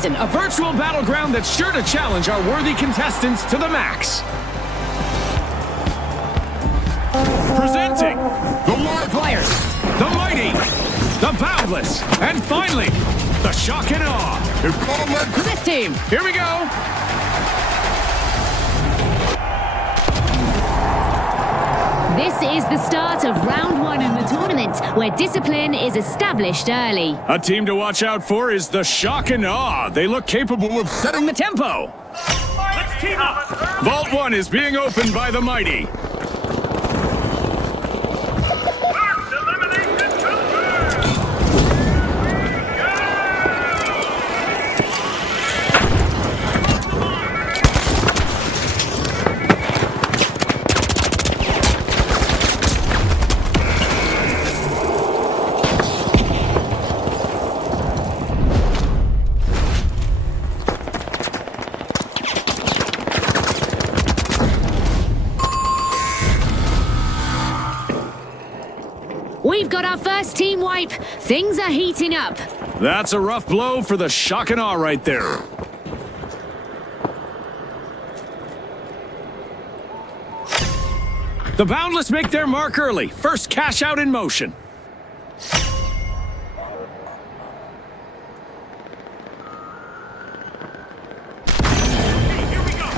Horizon, a virtual battleground that's sure to challenge our worthy contestants to the max. Presenting the Live Wires, the Mighty, the Boundless, and finally, the Shock and Awe. For this team, here we go. This is the start of round one in the tournament, where discipline is established early. A team to watch out for is the Shock and Awe. They look capable of setting the tempo. Let's team up. Vault 1 is being opened by the Mighty. First elimination confirmed. We've got our first team wipe. Things are heating up. That's a rough blow for the Shock and Awe right there. The Boundless make their mark early. First cash out in motion. Here we go.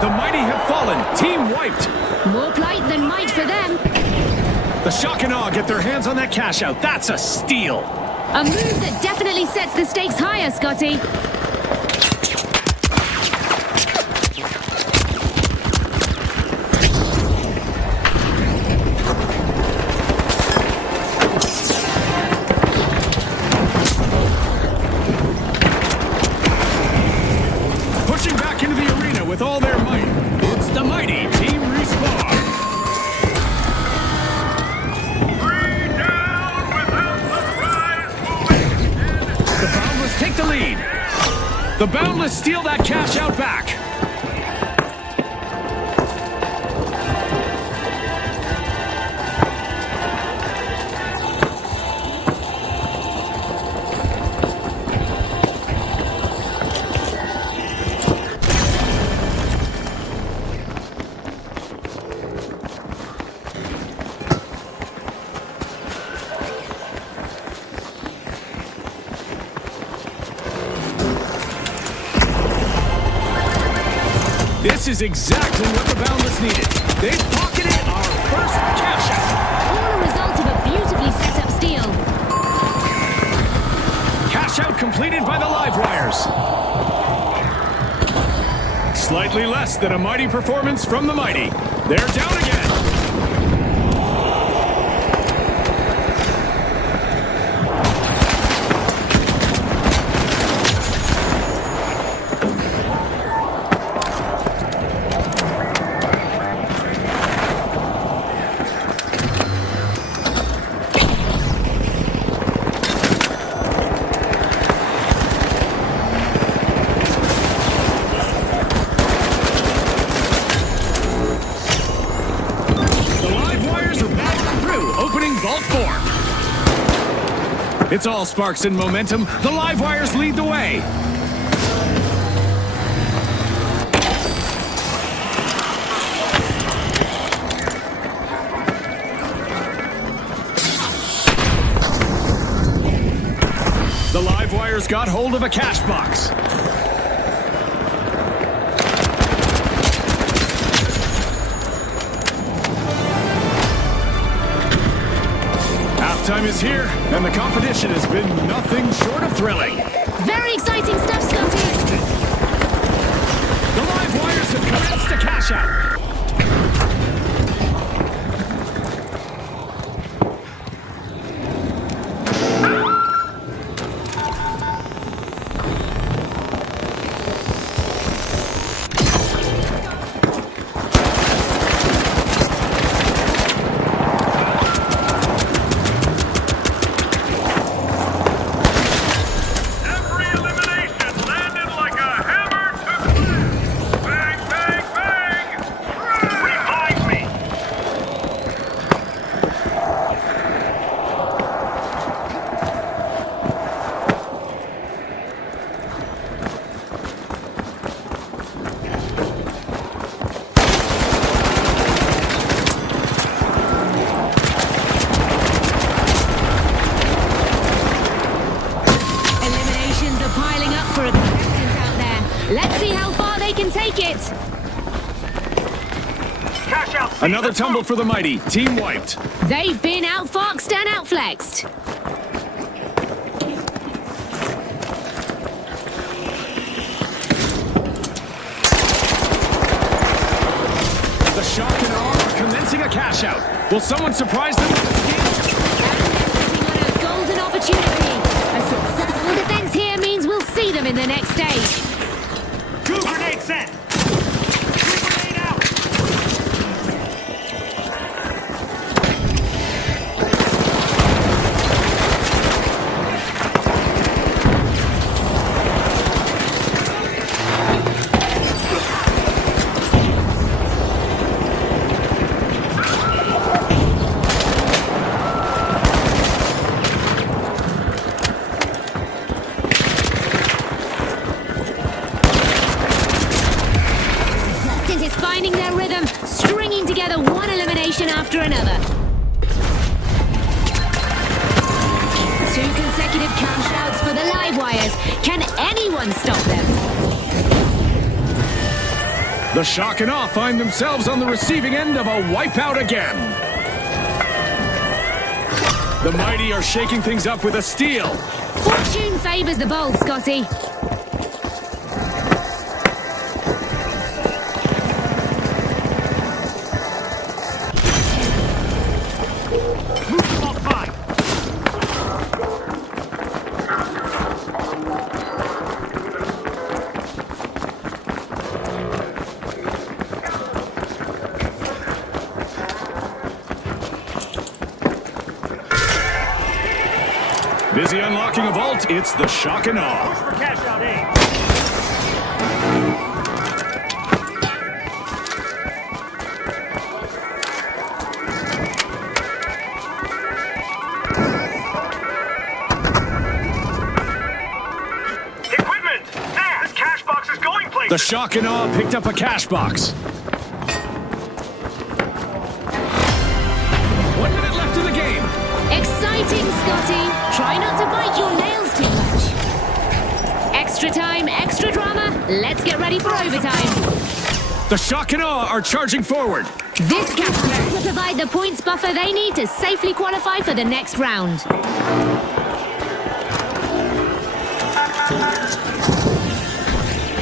The Mighty have fallen. Team wiped. More plight than might for them. The Shock and Awe get their hands on that cash out. That's a steal. A move that definitely sets the stakes higher, Scotty. Pushing back into the arena with all their might. It's the Mighty Team Respawn. Three down without the prize moving. The Boundless take the lead. The Boundless steal that cash out back. This is exactly what the Boundless needed. They've pocketed our first cash out. All a result of a beautifully set up steal. Cash out completed by the Live Wires. Slightly less than a mighty performance from the Mighty. They're down again. Vault 4. It's all sparks and momentum. The Live Wires lead the way. The Live Wires got hold of a cash box. Halftime is here, and the competition has been nothing short of thrilling. Very exciting stuff, Scotty. to commence to cash out. Every elimination landed like a hammer to clay. Bang, bang, bang! Revive me! Eliminations are piling up for a contestant out there. Let's see how far they can take it. Cash out. Another tumble for the mighty. Team wiped. They've been outfoxed and outflexed. The shock and awe are commencing a cash out. Will someone surprise them with a steal? Sitting on a golden opportunity. A successful defense here means we'll see them in the next stage. Grenade set. Grenade out. Contestant is finding their rhythm, stringing together one elimination after another. Two consecutive cash outs for the live wires. Can anyone stop them? The shock and awe find themselves on the receiving end of a wipeout again. The mighty are shaking things up with a steal. Fortune favors the bold, Scotty. Move them off fine. Busy unlocking a vault, it's the shock and awe. Push for cash out A. Equipment! There! This cash box is going places! The shock and awe picked up a cash box. 1 minute left in the game. Exciting, Scotty. Try not to bite your nails too much. Extra time, extra drama. Let's get ready for overtime. The shock and awe are charging forward. This cash will provide the points buffer they need to safely qualify for the next round.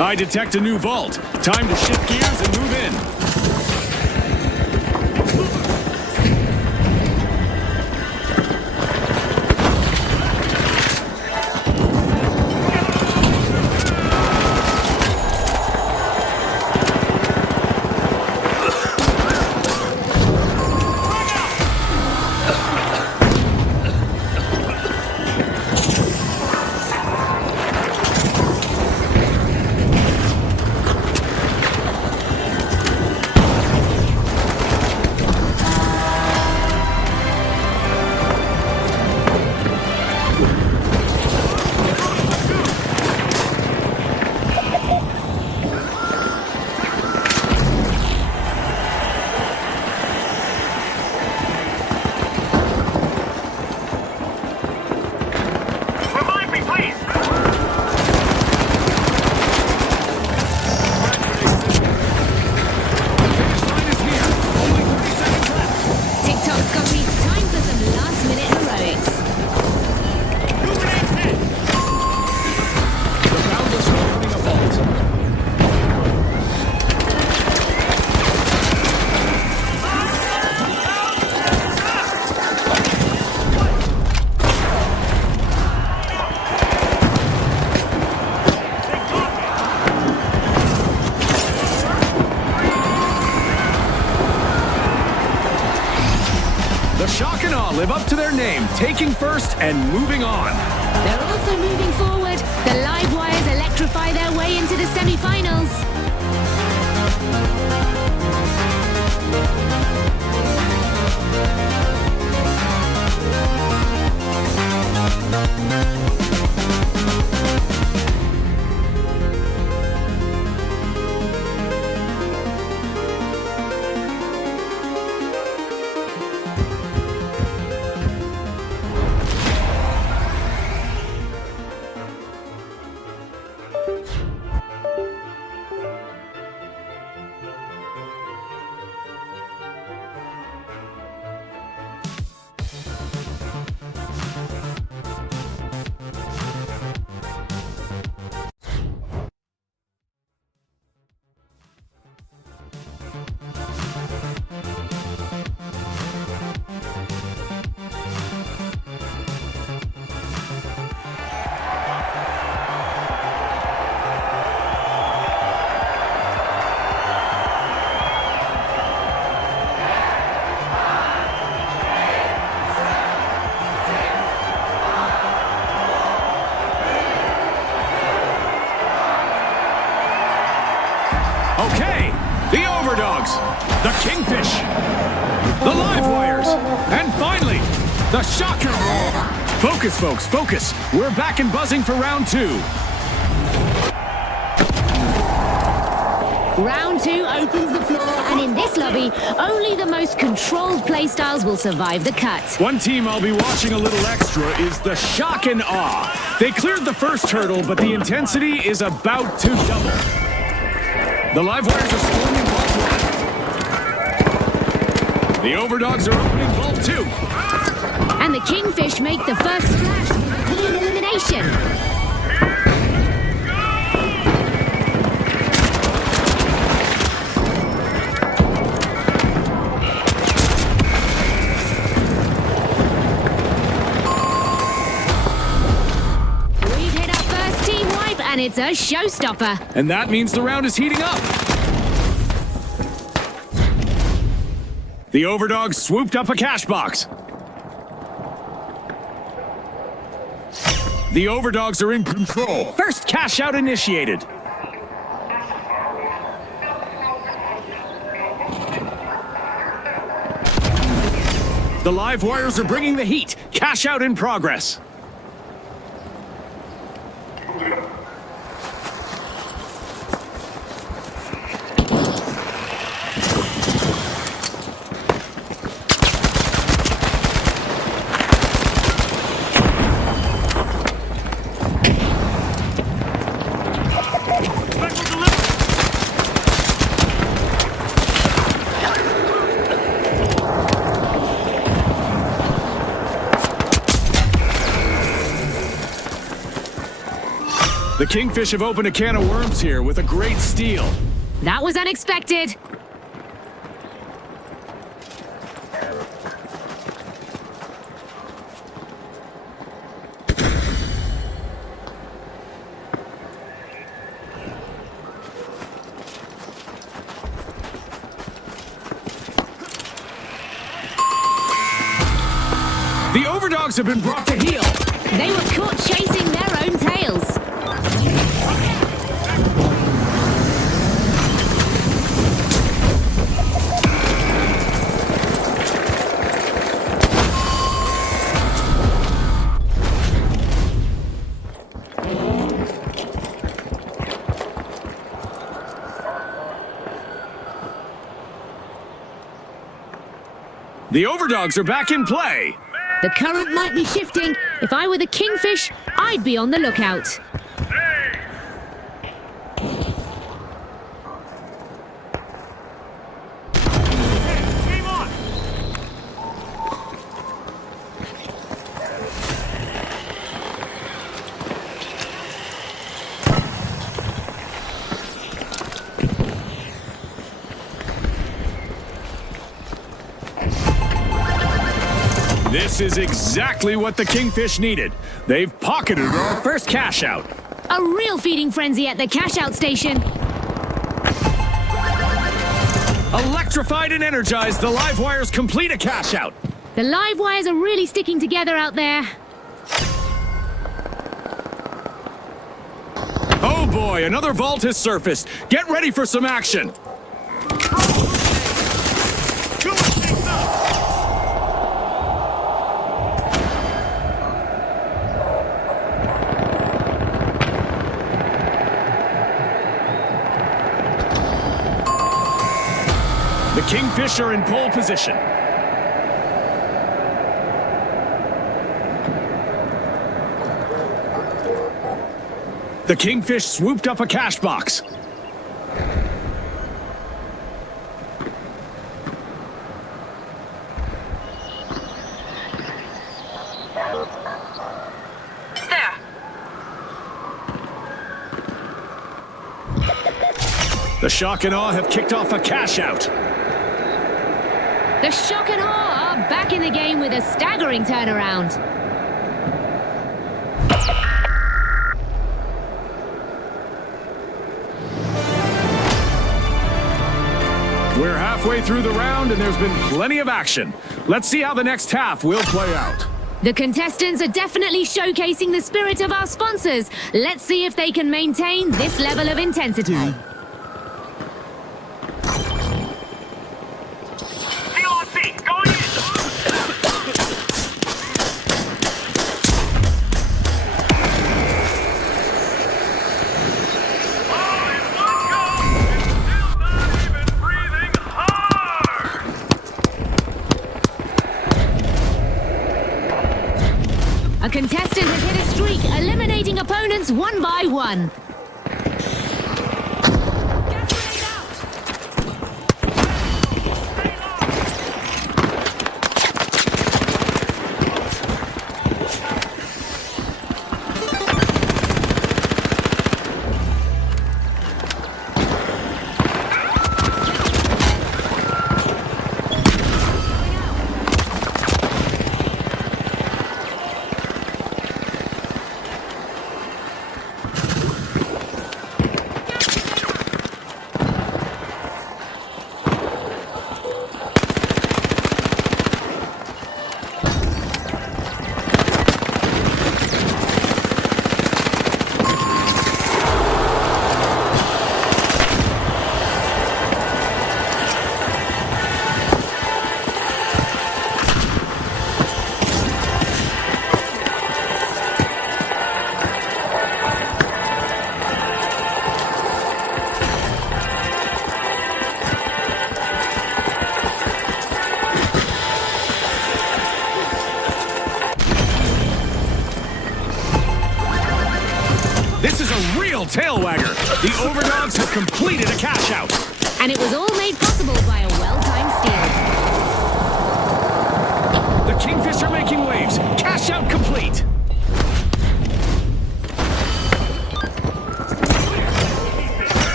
I detect a new vault. Time to shift gears and move in. Shock and Awe live up to their name, taking first and moving on. They're also moving forward. The live wires electrify their way into the semi-finals. Okay, the Overdogs, the Kingfish, the Livewires, and finally, the Shock and Awe. Focus, folks, focus. We're back and buzzing for round 2. Round 2 opens the floor, and in this lobby, only the most controlled playstyles will survive the cut. One team I'll be watching a little extra is the Shock and Awe. They cleared the first hurdle, but the intensity is about to double. The Livewires are storming Vault 1. The Overdogs are opening Vault 2. And the Kingfish make the first splash with a clean elimination. We've hit our first team wipe, and it's a showstopper. And that means the round is heating up. The Overdogs swooped up a cash box. The Overdogs are in control. First cash out initiated. The Livewires are bringing the heat. Cash out in progress. The Kingfish have opened a can of worms here with a great steal. That was unexpected. The Overdogs have been brought to heel. They were caught chasing their own tails. The Overdogs are back in play. The current might be shifting. If I were the Kingfish, I'd be on the lookout. Game on! This is exactly what the Kingfish needed. They've pocketed our first cash out. A real feeding frenzy at the cash-out station. Electrified and energized, the Livewires complete a cash out. The live wires are really sticking together out there. Oh boy, another vault has surfaced. Get ready for some action. The Kingfisher in pole position. The Kingfish swooped up a cash box. There. The Shock and Awe have kicked off a cash out. The Shock and Awe are back in the game with a staggering turnaround. We're halfway through the round and there's been plenty of action. Let's see how the next half will play out. The contestants are definitely showcasing the spirit of our sponsors. Let's see if they can maintain this level of intensity. CLC, going in! Oh, in one go! It's still not even breathing hard! A contestant has hit a streak, eliminating opponents one by one. This is a real tail wagger. The Overdogs have completed a cash out. And it was all made possible by a well-timed steal. The Kingfisher making waves. Cash out complete.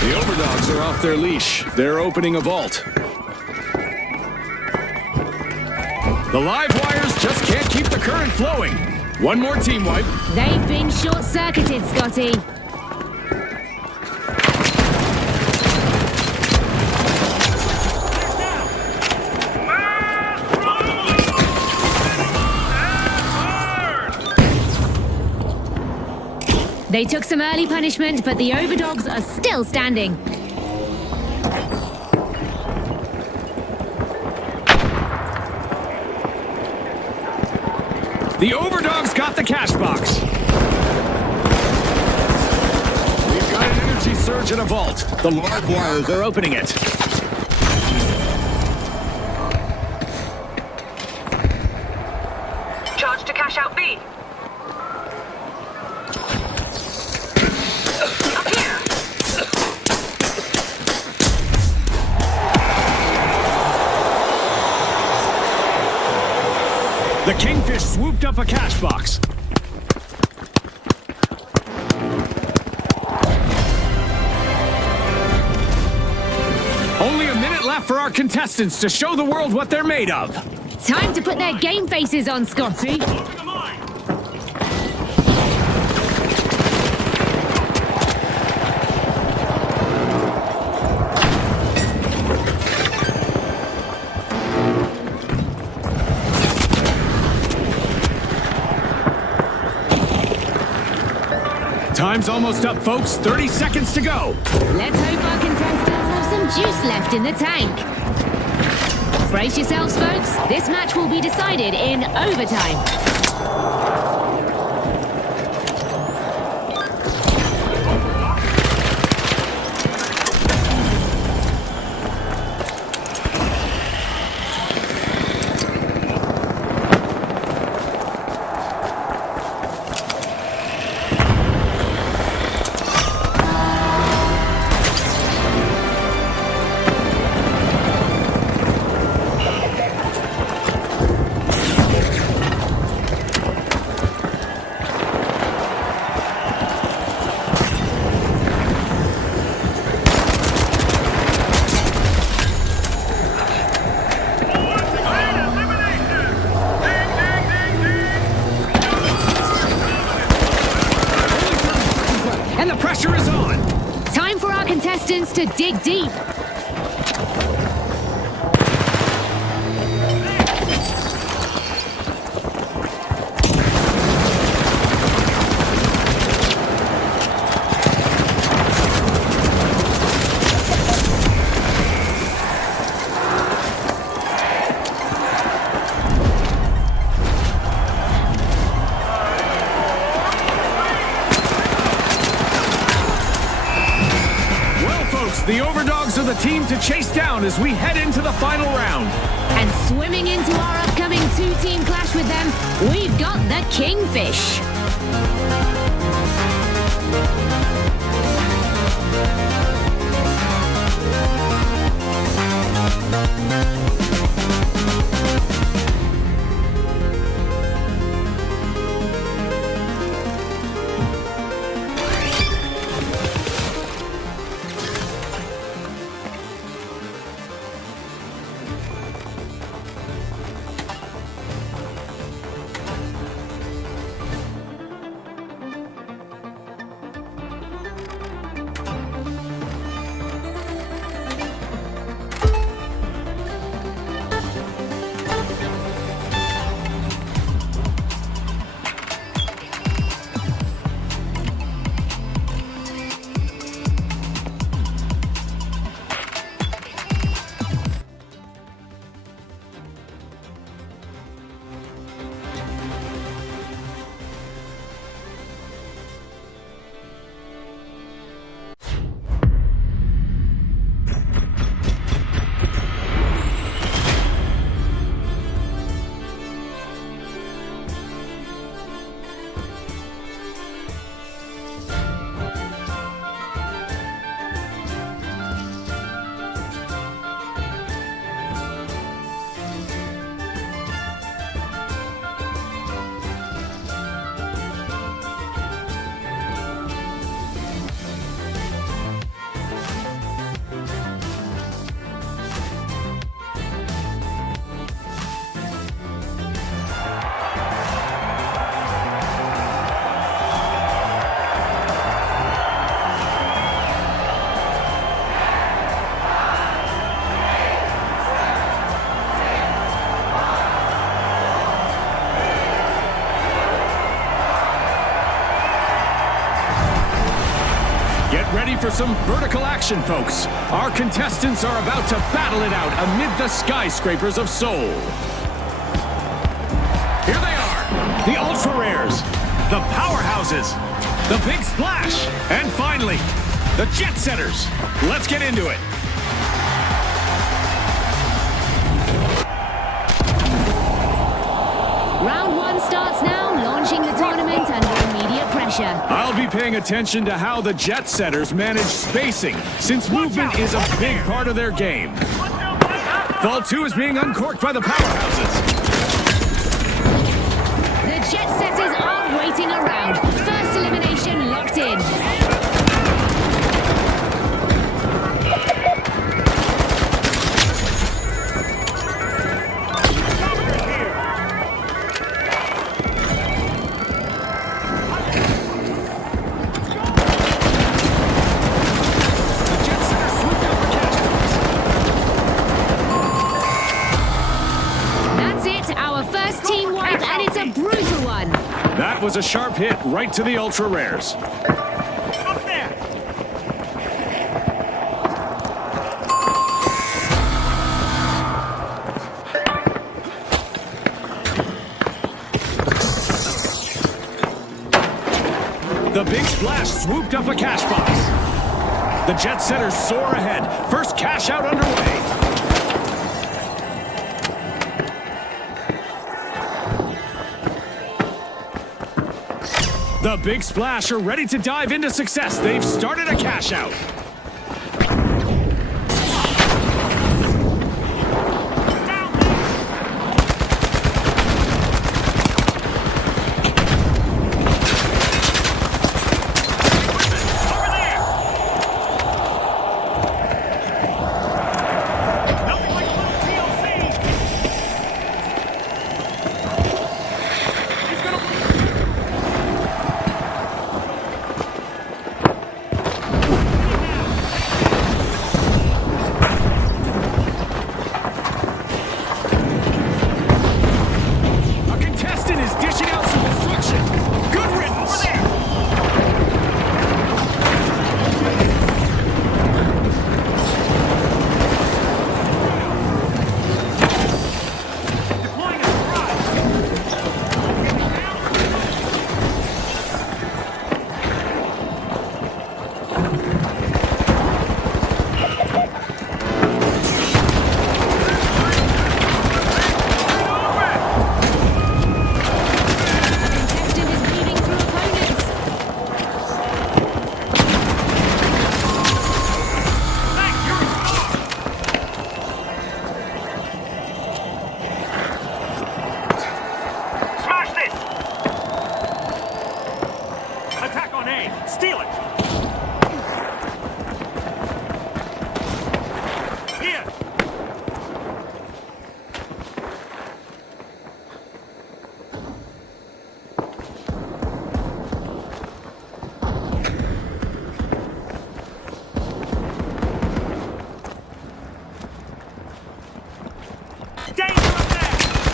The Overdogs are off their leash. They're opening a vault. The live wires just can't keep the current flowing. One more team wipe. They've been short-circuited, Scotty. They took some early punishment, but the Overdogs are still standing. The Overdogs got the cash box. We've got an energy surge in a vault. The live wires are opening it. Charge to cash out B. Up here. The Kingfish swooped up a cash box. Only a minute left for our contestants to show the world what they're made of. Time to put their game faces on, Scotty. Open the mine! Time's almost up, folks. 30 seconds to go. Let's hope our contestants have some juice left in the tank. Brace yourselves, folks. This match will be decided in overtime. And the pressure is on. Time for our contestants to dig deep. The Overdogs are the team to chase down as we head into the final round. And swimming into our upcoming two-team clash with them, we've got the Kingfish. Get ready for some vertical action, folks. Our contestants are about to battle it out amid the skyscrapers of Seoul. Here they are, the Ultra Rares, the Powerhouses, the Big Splash, and finally, the Jet Setters. Let's get into it. Round one starts now, launching the tournament under immediate pressure. I'll be paying attention to how the Jet Setters manage spacing, since movement is a big part of their game. Fall 2 is being uncorked by the Powerhouses. The Jet Setters aren't waiting around. First elimination locked in. That was a sharp hit right to the Ultra Rares. Splash swooped up a cash box. The Jet Setters soar ahead. First cash out underway. The Big Splash are ready to dive into success. They've started a cash out. A contestant is dishing out some destruction. Good riddance. Deploying a surprise. Contestant is weaving through opponents. Thanks, you're a star. Smash this! Attack on A. Steal it! Here! Danger up there!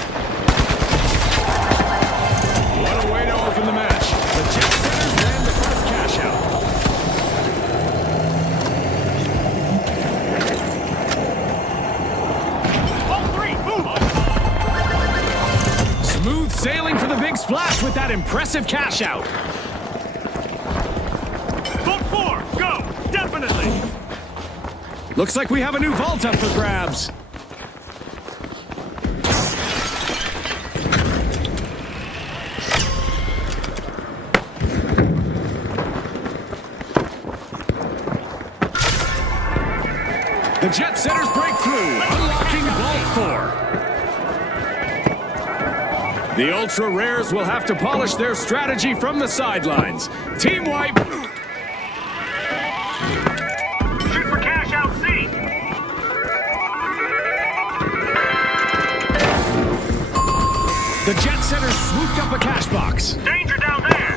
What a way to open the match. The Jet Setters ran the first cash out. All three, move! Smooth sailing for the Big Splash with that impressive cash out. Vote 4, go! Definitely! Looks like we have a new vault up for grabs. The Jet Setters break through, unlocking Vault 4. The Ultra Rares will have to polish their strategy from the sidelines. Team wipe. Shoot for cash out C! The Jet Setters swooped up a cash box. Danger down there!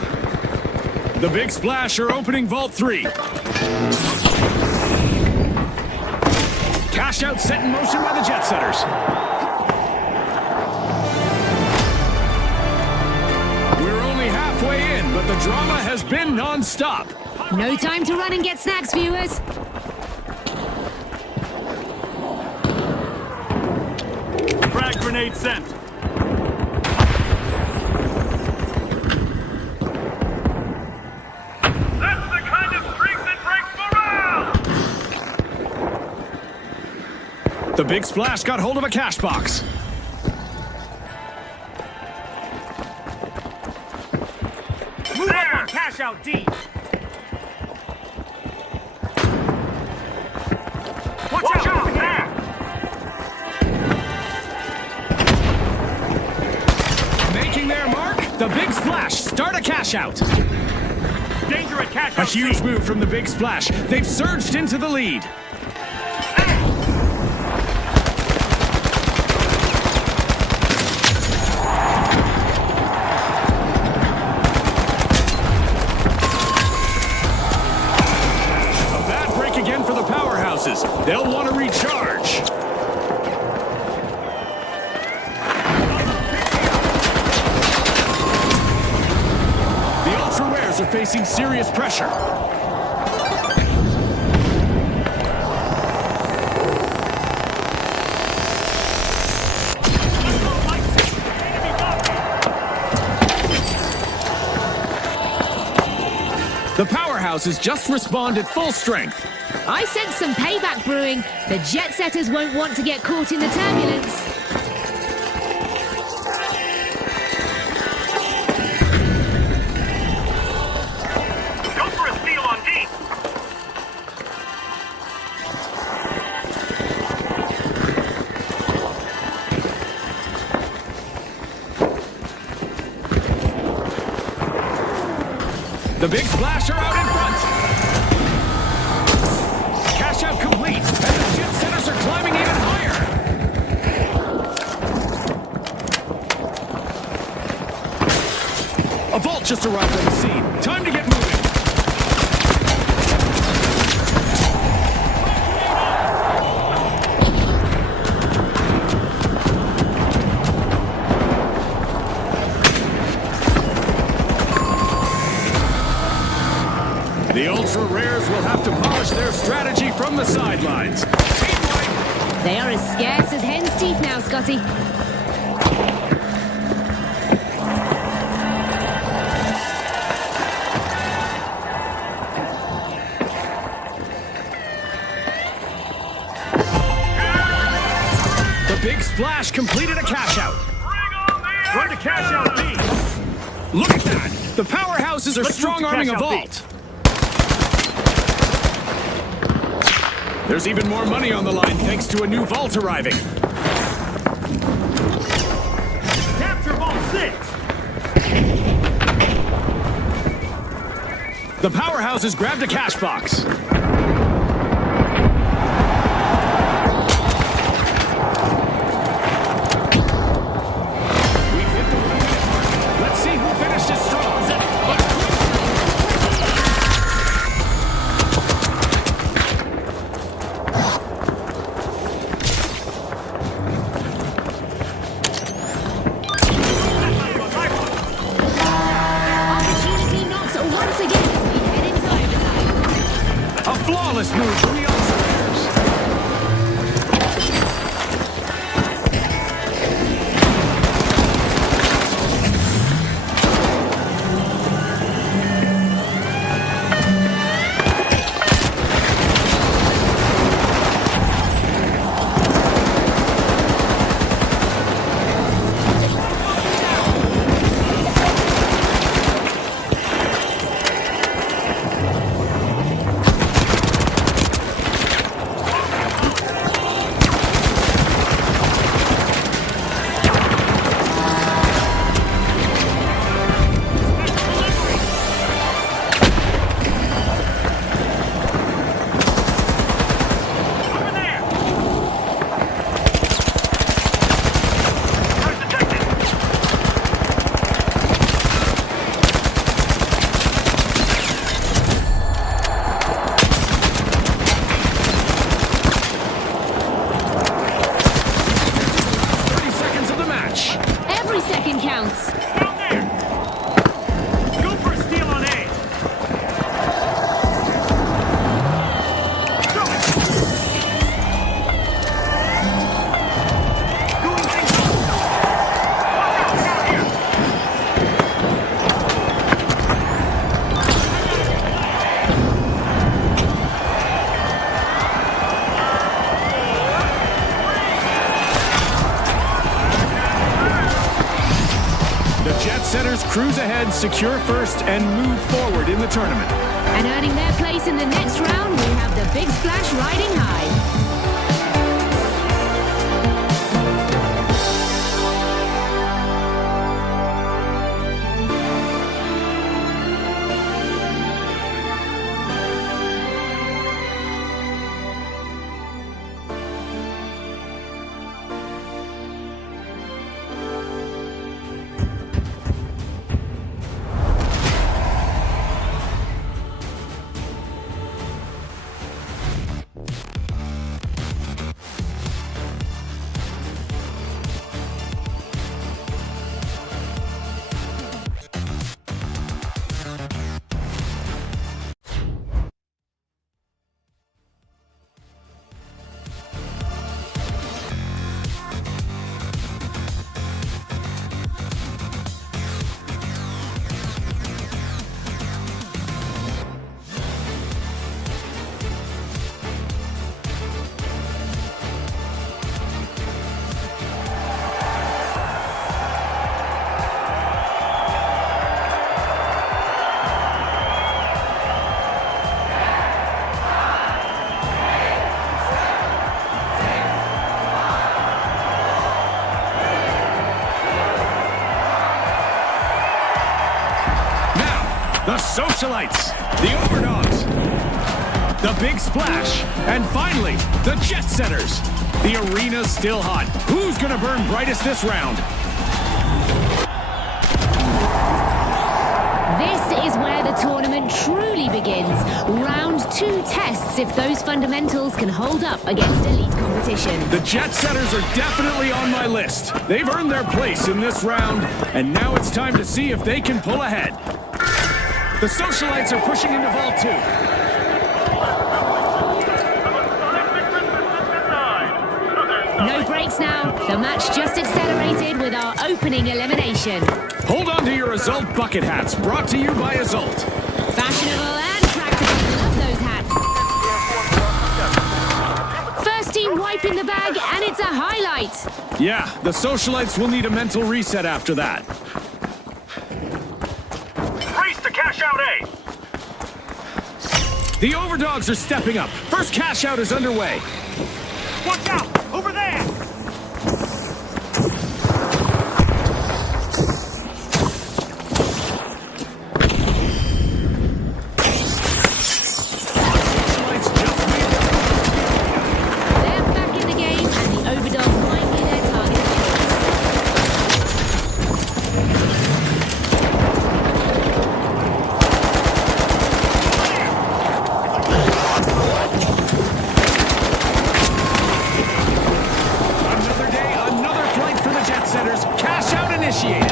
The Big Splash are opening Vault 3. Cash out set in motion by the Jet Setters. We're only halfway in, but the drama has been non-stop. No time to run and get snacks, viewers. Frag grenade sent. That's the kind of streak that breaks morale! The Big Splash got hold of a cash box. Move up on cash out D! Watch out there! Making their mark, the Big Splash start a cash out. Danger at cash A out huge C! move from the Big Splash. They've surged into the lead. A bad break again for the powerhouses. They'll want to recharge. The Ultra Rares are facing serious pressure. The powerhouse has just respawned at full strength. I sense some payback brewing. The jet setters won't want to get caught in the turbulence. Go for a steal on D. The big splash are out in front. Cash out complete, and the jet setters are climbing even higher. A vault just arrived on the scene. Time to get moving. The ultra rares will have to polish their strategy from the sidelines. Team White, They are as scarce as hen's teeth now, Scotty. the big splash completed a cash out. Bring on the Trying to cash out B. Look at that! The powerhouses are Let's move to strong-arming a cash out B. vault. There's even more money on the line thanks to a new vault arriving. Capture Vault 6. The powerhouse has grabbed a cash box. We've hit the 1 minute mark. Let's see who finishes strong. Opportunity knocks once again as we head into overtime. A flawless move from the Ultra Rares. Over there. First detected. 30 seconds of the match. Every second counts. Down there. Go for a steal on A. Throw it. Doing things Down here. The jet setters cruise ahead, secure first, and move forward in the tournament. And earning their place in the next round, we have the Big Splash riding high. Socialites, the Overdogs, the Big Splash, and finally, the Jet Setters. The arena's still hot. Who's gonna burn brightest this round? This is where the tournament truly begins. Round 2 tests if those fundamentals can hold up against elite competition. The Jet Setters are definitely on my list. They've earned their place in this round, and now it's time to see if they can pull ahead. The Socialites are pushing into Vault 2. No breaks now. The match just accelerated with our opening elimination. Hold on to your Azult bucket hats, brought to you by Azult. Fashionable and practical. Love those hats. First team wiping the bag, and it's a highlight. Yeah, the Socialites will need a mental reset after that. Race to cash out A. The Overdogs are stepping up. First cash out is underway. Watch out! Over there! Socialites just made They're back in the game, and the Overdogs might be their target of choice. another day, another flight for the Jet Setters. Cash out initiated.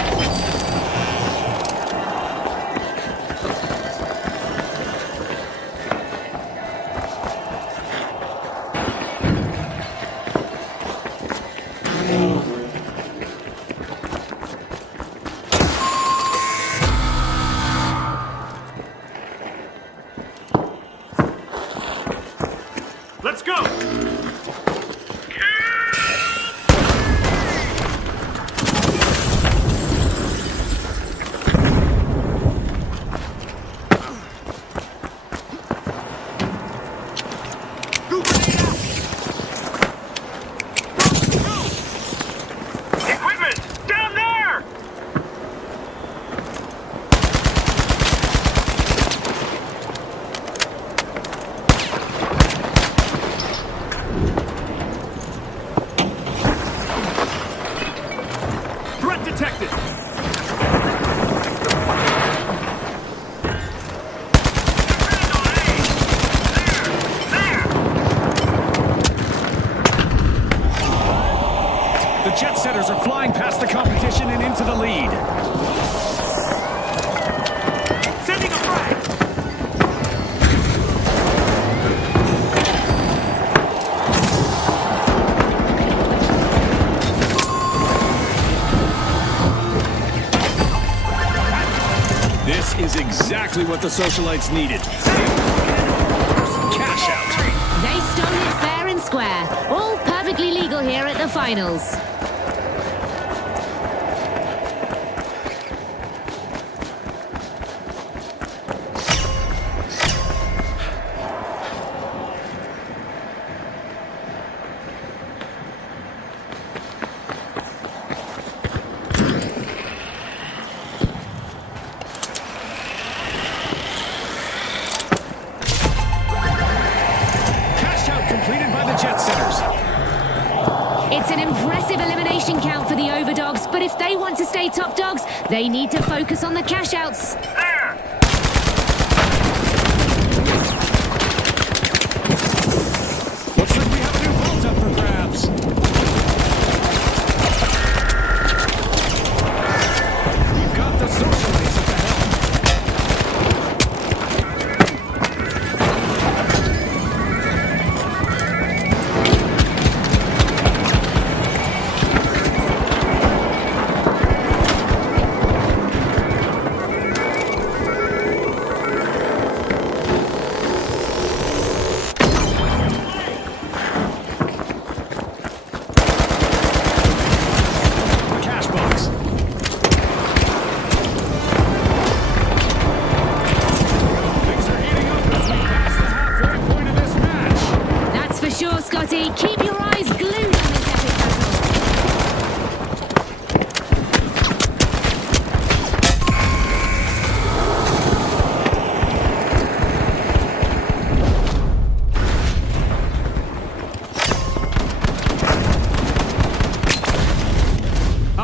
Let's go! Equipment! Down there! Threat detected! Defend on A. There! The Jet Setters are flying past the competition and into the lead. Sending a frag! This is exactly what the Socialites needed. Cash out. They stole it fair and square. All perfectly legal here at the finals. Cash out completed by the Jet Setters. It's an impressive elimination count for the Overdogs, but if they want to stay top dogs, they need to focus on the cash outs. There! Looks like we have a new vault up for grabs. We've got the Socialites at the helm.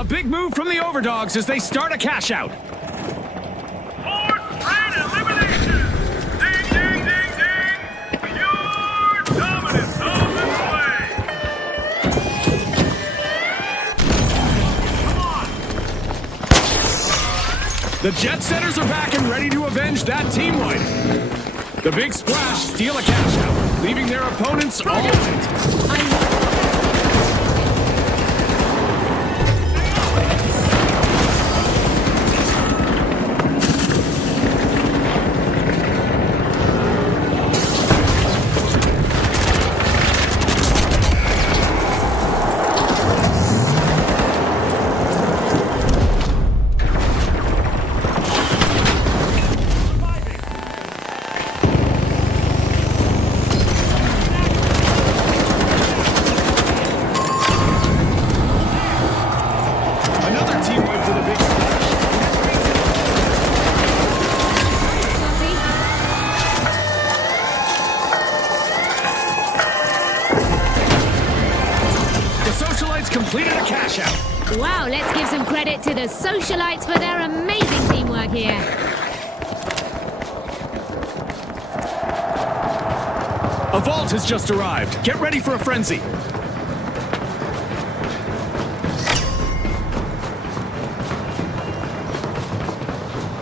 big move from the Overdogs as they start a cash out. Fourth grade elimination! Ding, ding, ding, ding! Pure dominance on display! Come on! The Jet Setters are back and ready to avenge that team wipe. The Big Splash steal a cash out, leaving their opponents all white. Another team wipe for the Big Splash. The Socialites completed a cash out. Wow, let's give some credit to the Socialites for their amazing teamwork here. A vault has just arrived. Get ready for a frenzy.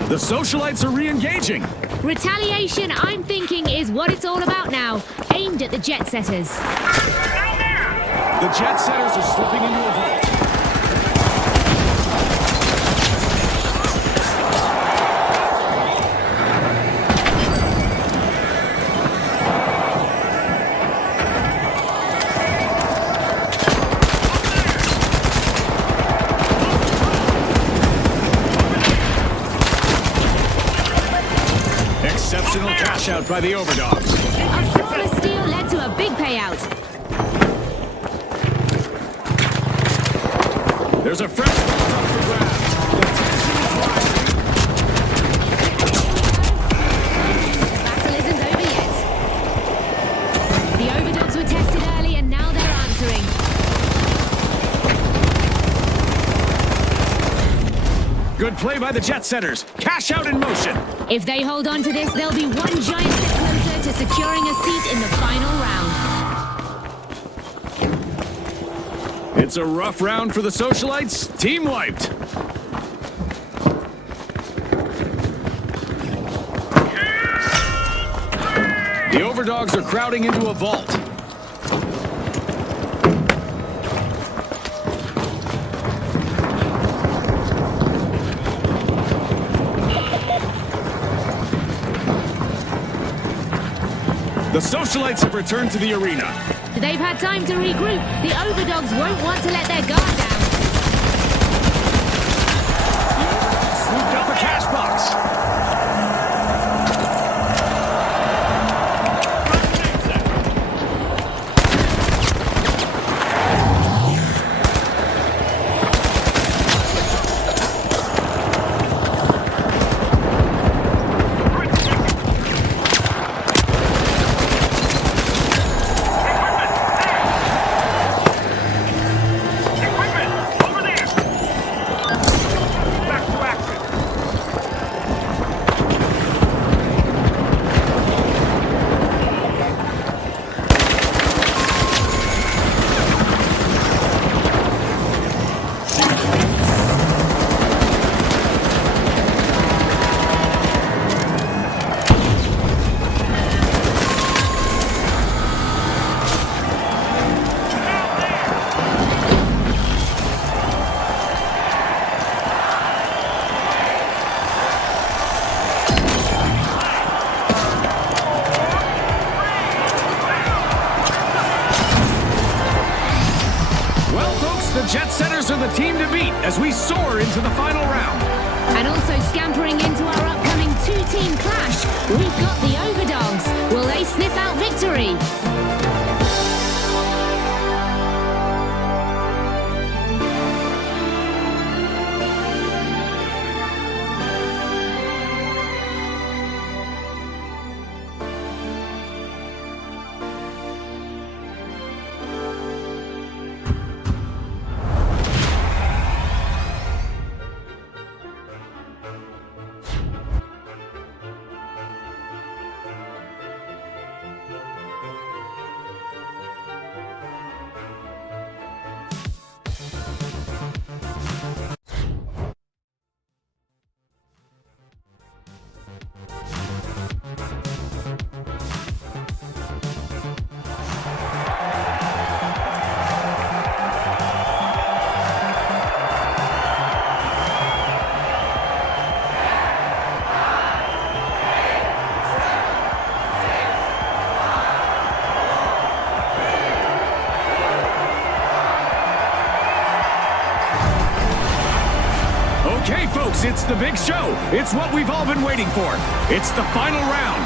The Socialites are re-engaging. Retaliation, I'm thinking, is what it's all about now, aimed at the Jet Setters. Down there! The Jet Setters are slipping into a vault. Exceptional cash out by the Overdogs. A flawless steal led to a big payout. There's a fresh vault up for grabs. The tension is rising. Battle isn't over yet. The Overdogs were tested early and now they're answering. Good play by the Jet Setters. Cash out in motion. If they hold on to this, they'll be one giant step closer to securing a seat in the final round. It's a rough round for the Socialites. Team wiped. The Overdogs are crowding into a vault. The Socialites have returned to the arena. They've had time to regroup. The Overdogs won't want to let their guard down. Swooped up a cash box. Equipment! Over there! Back to action! Well, folks, the Jet Setters are the team to beat as we soar into the final round. And also scampering into our upcoming two-team clash, we've got the Overdogs. Will they sniff out victory? Okay, folks, it's the big show. It's what we've all been waiting for. It's the final round.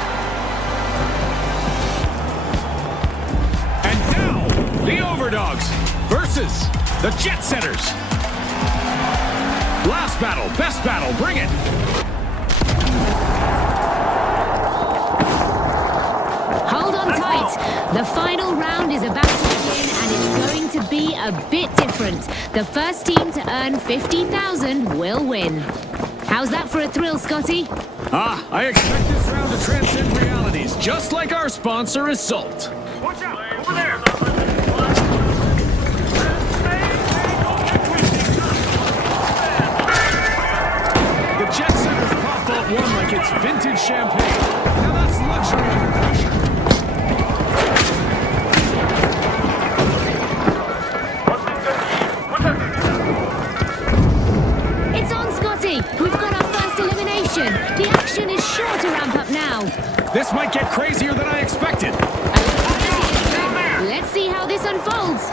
And now, the Overdogs versus the Jet Setters. Last battle, best battle, bring it. Hold on tight. The final round is about to begin, and it's going to be a bit different. The first team to earn 50,000 will win. How's that for a thrill, Scotty? I expect this round to transcend realities, just like our sponsor is Salt. Watch out! Over there! The Jet Setters pop Vault 1 like it's vintage champagne. Now that's luxury under pressure. It's on, Scotty. We've got our first elimination. The action is sure to ramp up now. This might get crazier than I expected. Let's see how this unfolds.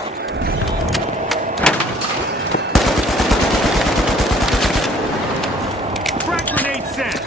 Frag grenade set!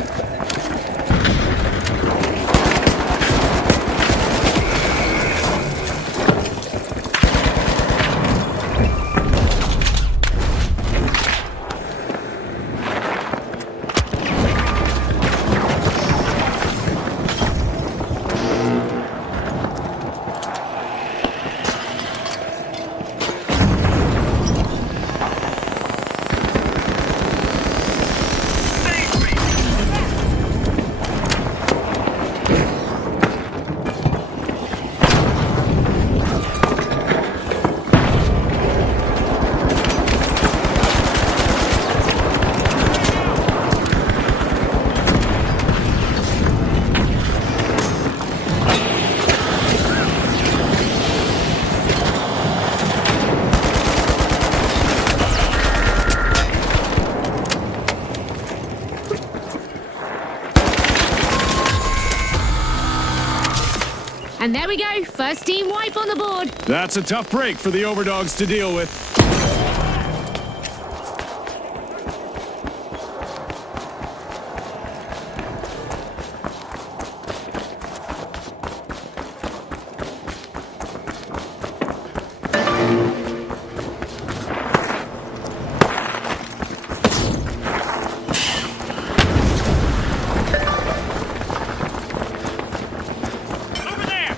And there we go. First team wipe on the board. That's a tough break for the Overdogs to deal with. Over there!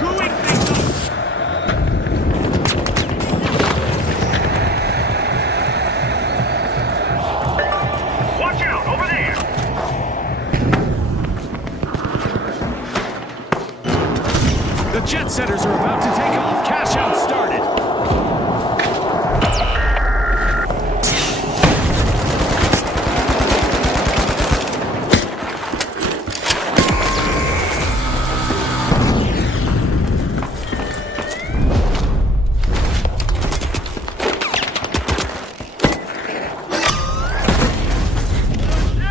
Gooey things up! Watch out! Over there! The Jet Setters are about to take off. Cash out started.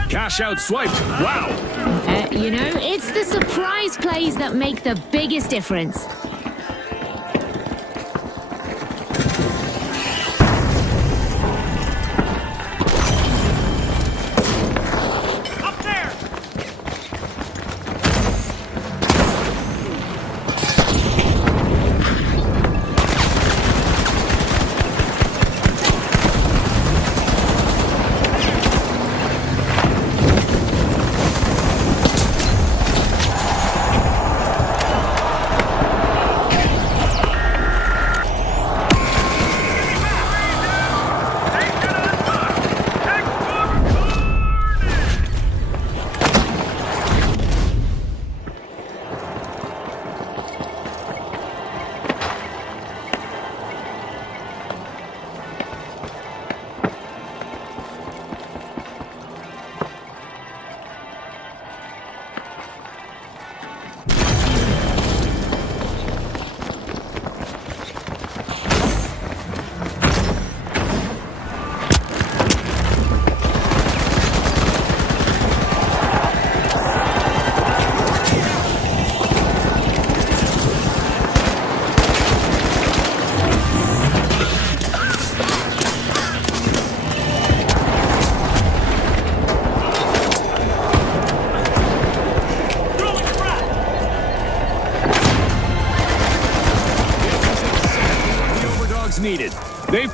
Cash out swiped. Wow. You know, it's the surprise plays that make the biggest difference. Up there!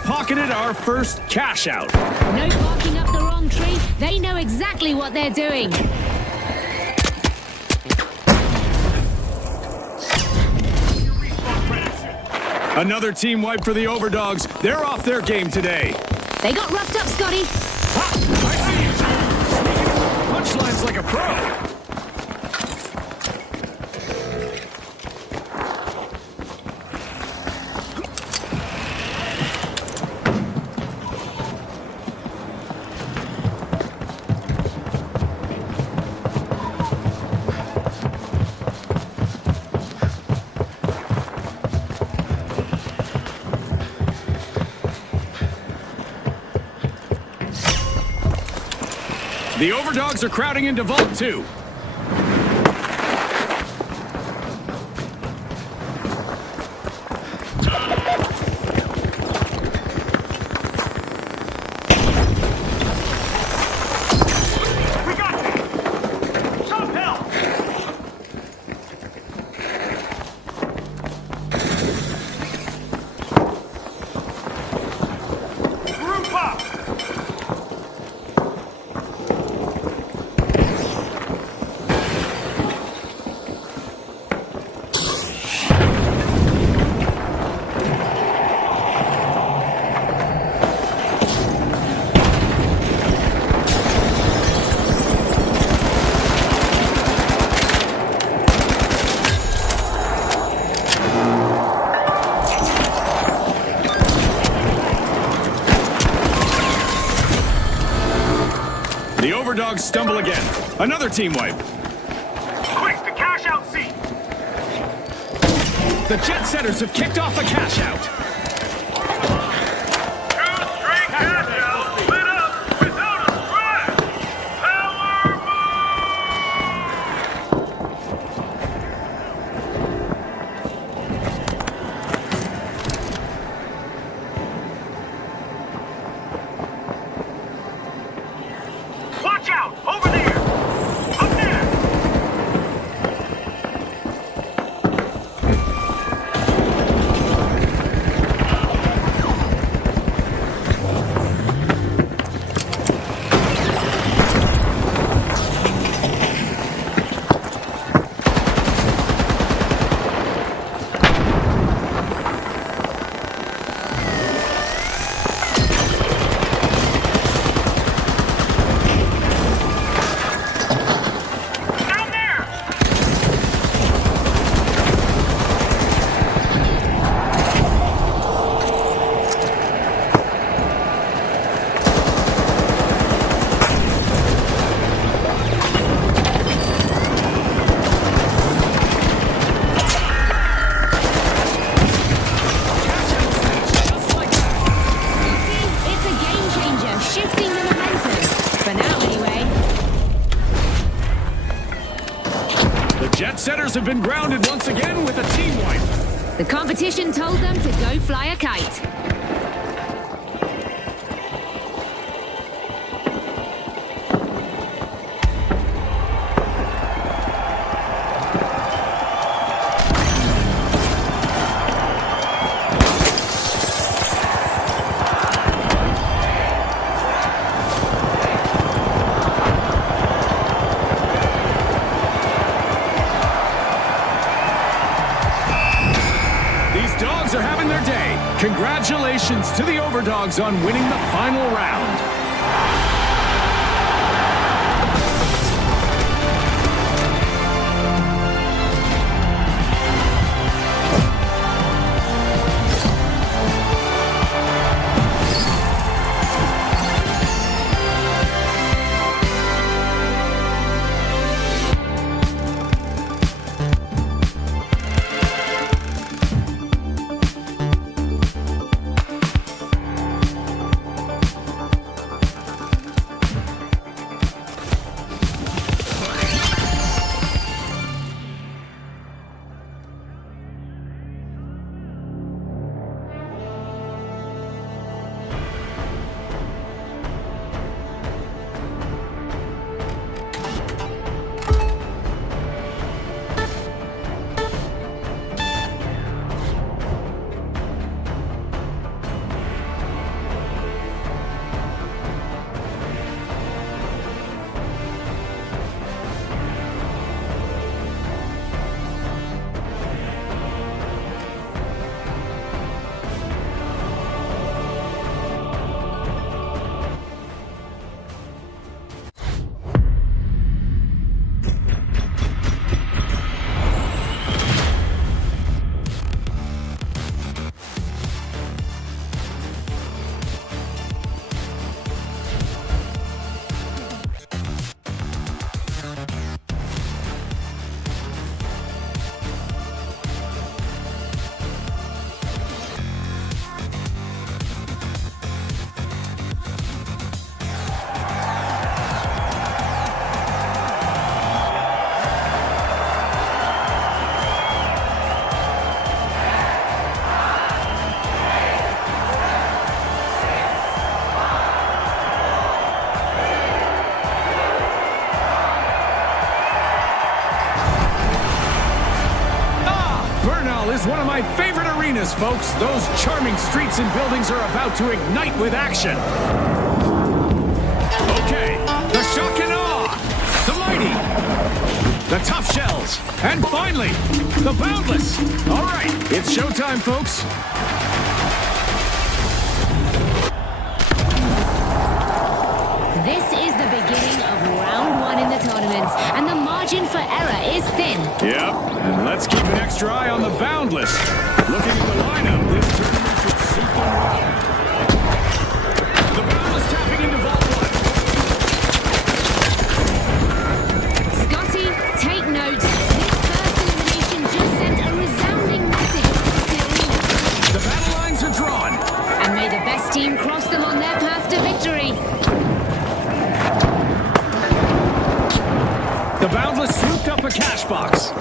pocketed our first cash out. No barking up the wrong tree. They know exactly what they're doing. Respawn credits soon. Another team wipe for the Overdogs. They're off their game today. They got roughed up, Scotty. Ha! I see you. Punchlines like a pro. The Overdogs are crowding into Vault 2. We got this. Top help. Group up. The Overdogs stumble again. Another team wipe. Quick, the cash out seat. The Jet Setters have kicked off a cash out. 2 straight cash outs lit up without a scratch. Power move. Watch out! Over there! Up there! Down there! It's a game changer, shifting the momentum. For now, anyway. The Jet Setters have been grounded once again with a team wipe. The competition told them to go fly a kite. These dogs are having their day. Congratulations to the Overdogs on winning the final round. is one of my favorite arenas, folks. Those charming streets and buildings are about to ignite with action. Okay, the shock and awe, the mighty, the tough shells, and finally, the boundless. All right, it's showtime, folks. This is the beginning of round one in the tournament, and the margin for error is thin. Yep, and let's keep an extra eye on the boundless. Looking at the lineup, this tournament should suit them well. The boundless tapping into vault one. Scotty, take note. This first elimination just sent a resounding message across the arena. The battle lines are drawn. And may the best team cross them on their path to victory. The boundless swooped up a cash box.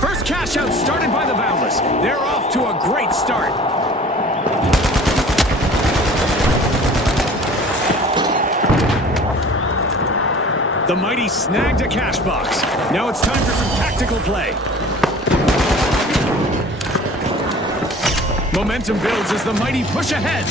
First cash out started by the boundless. They're off to a great start. The mighty snagged a cash box. Now it's time for some tactical play. Momentum builds as the mighty push ahead.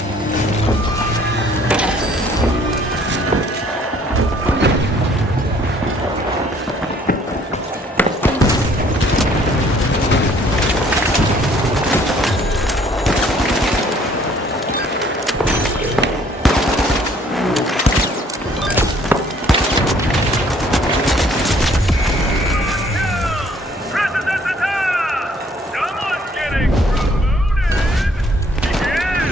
Someone's getting promoted! Yeah!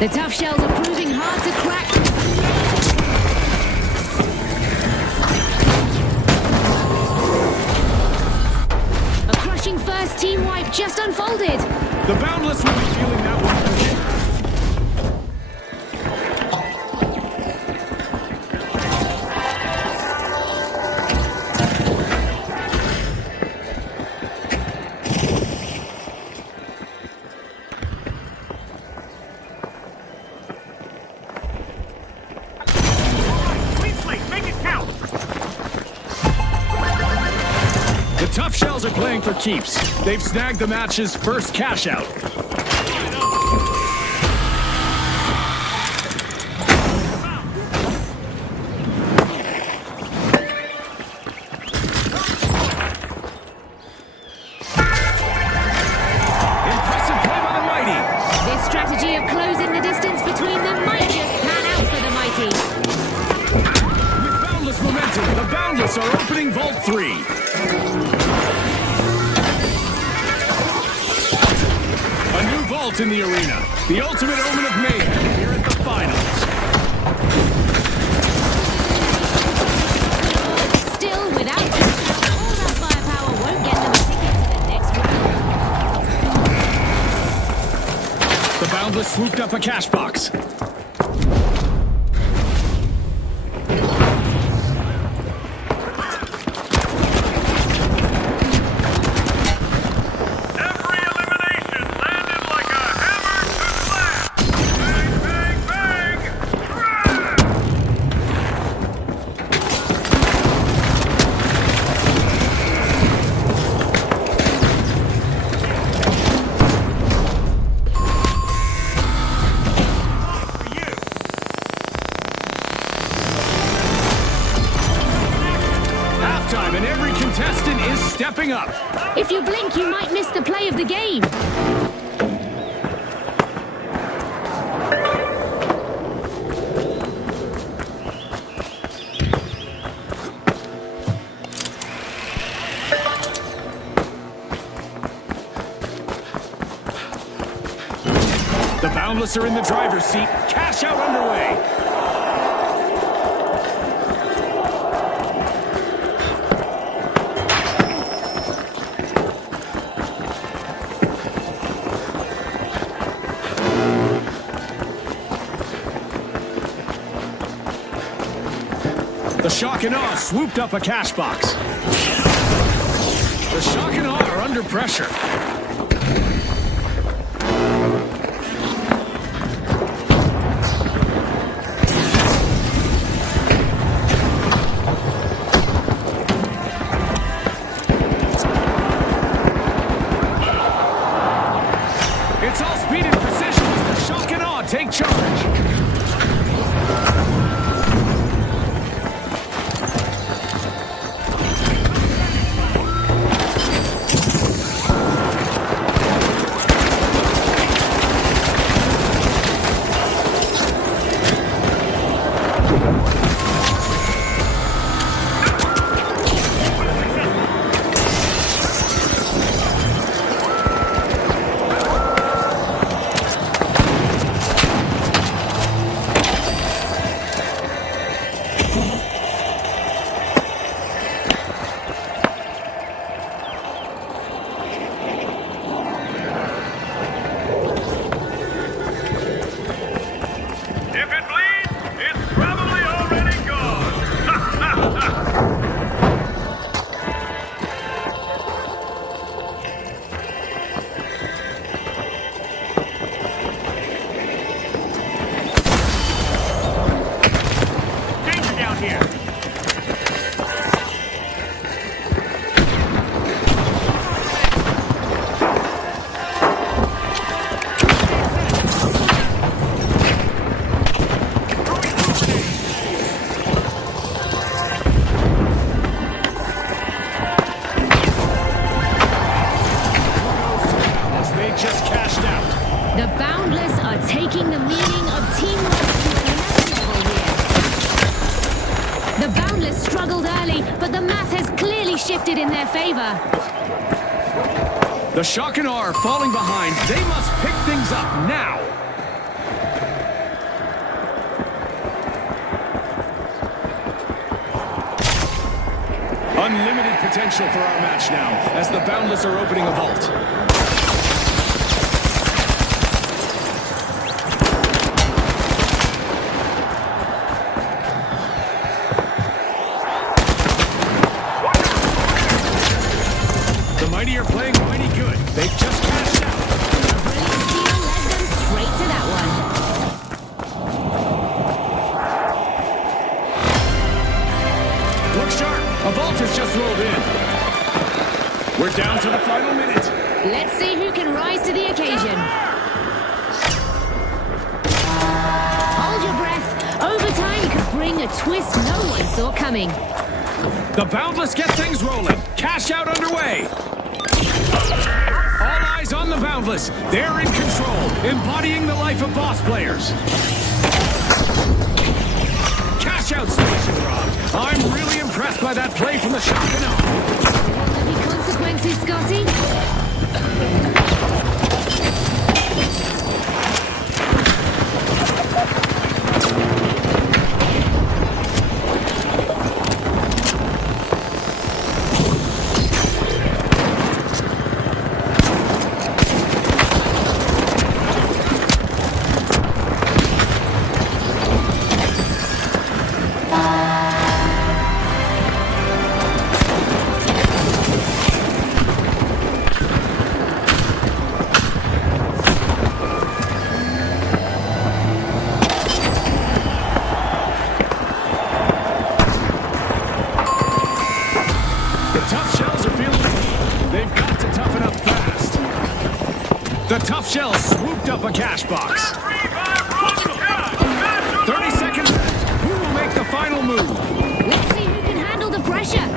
The tough shells are proving hard to crack. A crushing first team wipe just unfolded. The boundless will be feeling that one. Clean slate, make it count. The tough shells are playing for keeps. They've snagged the match's first cash out. Impressive play by the mighty. This strategy of closing the distance between them might just pan out for the mighty. With boundless momentum, the boundless are opening Vault 3. A new vault in the arena. The ultimate omen of mayhem here at the finals. Still, without question, all that firepower won't get them a ticket to the next round. The boundless swooped up a cash box. Every elimination landed like a hammer to glass! Bang, bang, bang! Crash! For you. Halftime, and every contestant is stepping up. If you blink, you might miss the play of the game. Boundless are in the driver's seat. Cash out underway. The Shock and Awe swooped up a cash box. The Shock and Awe are under pressure. It's all speed and precision as the Shock and Awe take charge. If it bleeds, it's probably already gone. Danger down here. As they just cashed out. The Boundless are taking the meaning of teamwork to the next level here. The Boundless struggled early, but the math has clearly shifted in their favor. The Shock and Awe are falling behind. They must pick things up now. Unlimited potential for our match now, as the Boundless are opening a vault. The Mighty are playing mighty good. They've just cashed out. A brilliant steal led them straight to that one. Look sharp. A vault has just rolled in. We're down to the final minute. Let's see who can rise to the occasion. Hold your breath. Overtime could bring a twist no one saw coming. The Boundless get things rolling. Cash out underway. All eyes on the Boundless. They're in control, embodying the life of boss players. Cash out station robbed. I'm really impressed by that play from the Shock and Awe. Any consequences, Scotty? The Tough Shells swooped up a cash box. 30 seconds left. Who will make the final move? Let's see who can handle the pressure.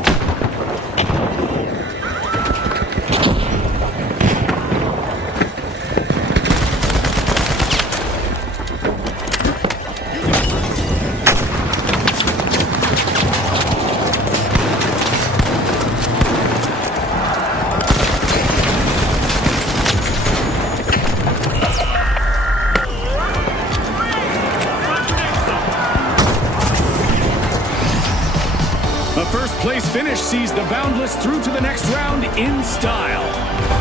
first place finish sees the Boundless through to the next round in style.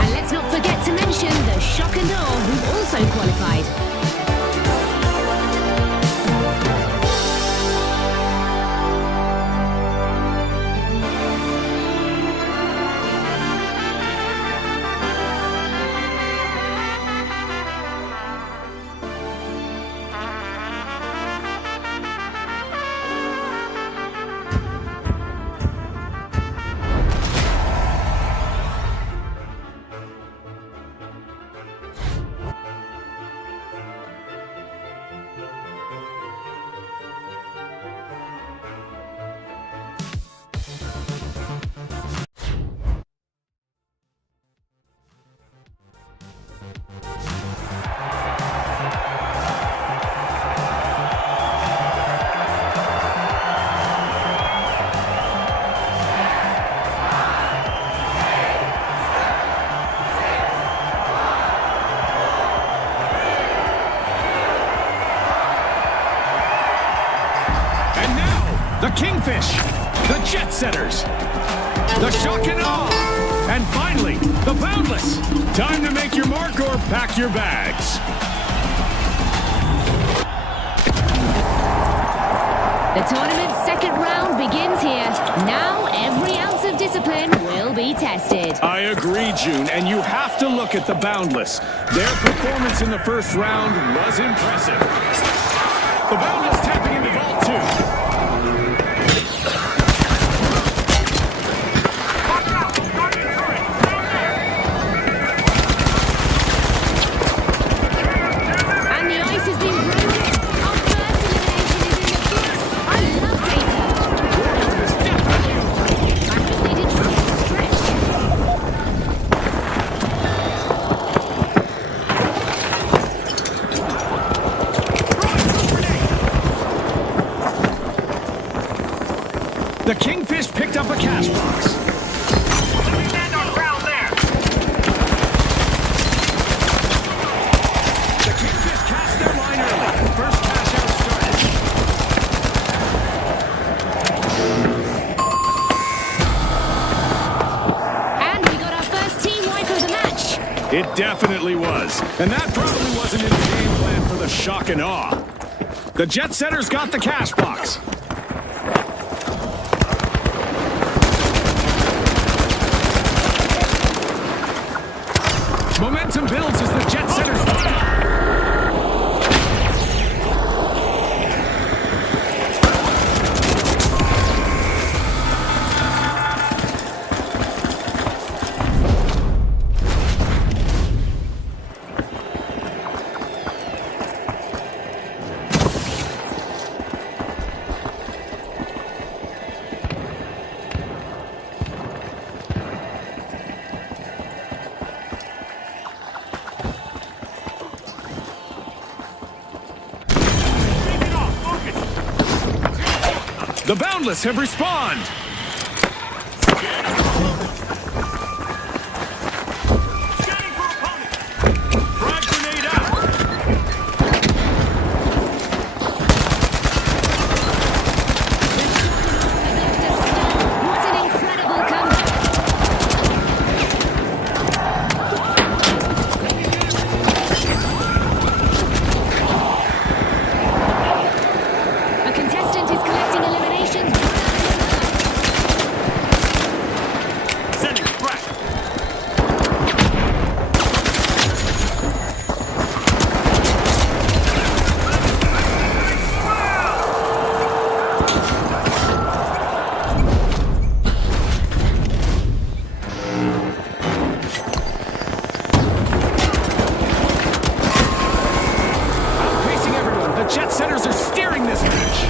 And let's not forget to mention the Shock and Awe, who've also qualified. The Kingfish, the Jet Setters, the Shock and Awe, and finally, the Boundless. Time to make your mark or pack your bags. The tournament's second round begins here. Now every ounce of discipline will be tested. I agree, June, and you have to look at the Boundless. Their performance in the first round was impressive. The Boundless tapping into Vault 2. The Kingfish picked up a cash box. Stand on ground there. The Kingfish cast their line early. First cash out started. And we got our first team wipe of the match. It definitely was. And that probably wasn't in the game plan for the Shock and Awe. The Jet Setters got the cash box. Momentum builds as the Jet Setters line up. The Boundless have respawned! Scanning for opponent. Frag grenade out! What an incredible comeback. A contestant is collecting eliminations. Sending frag. Outpacing everyone, the Jet Setters are steering this match.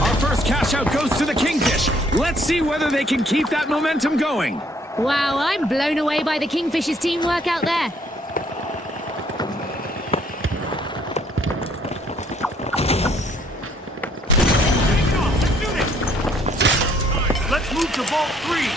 Our first cash out goes to the Kingfish. Let's see whether they can keep that momentum going. Wow, I'm blown away by the Kingfish's teamwork out there. Take it off. Let's do this. Let's move to Vault 3.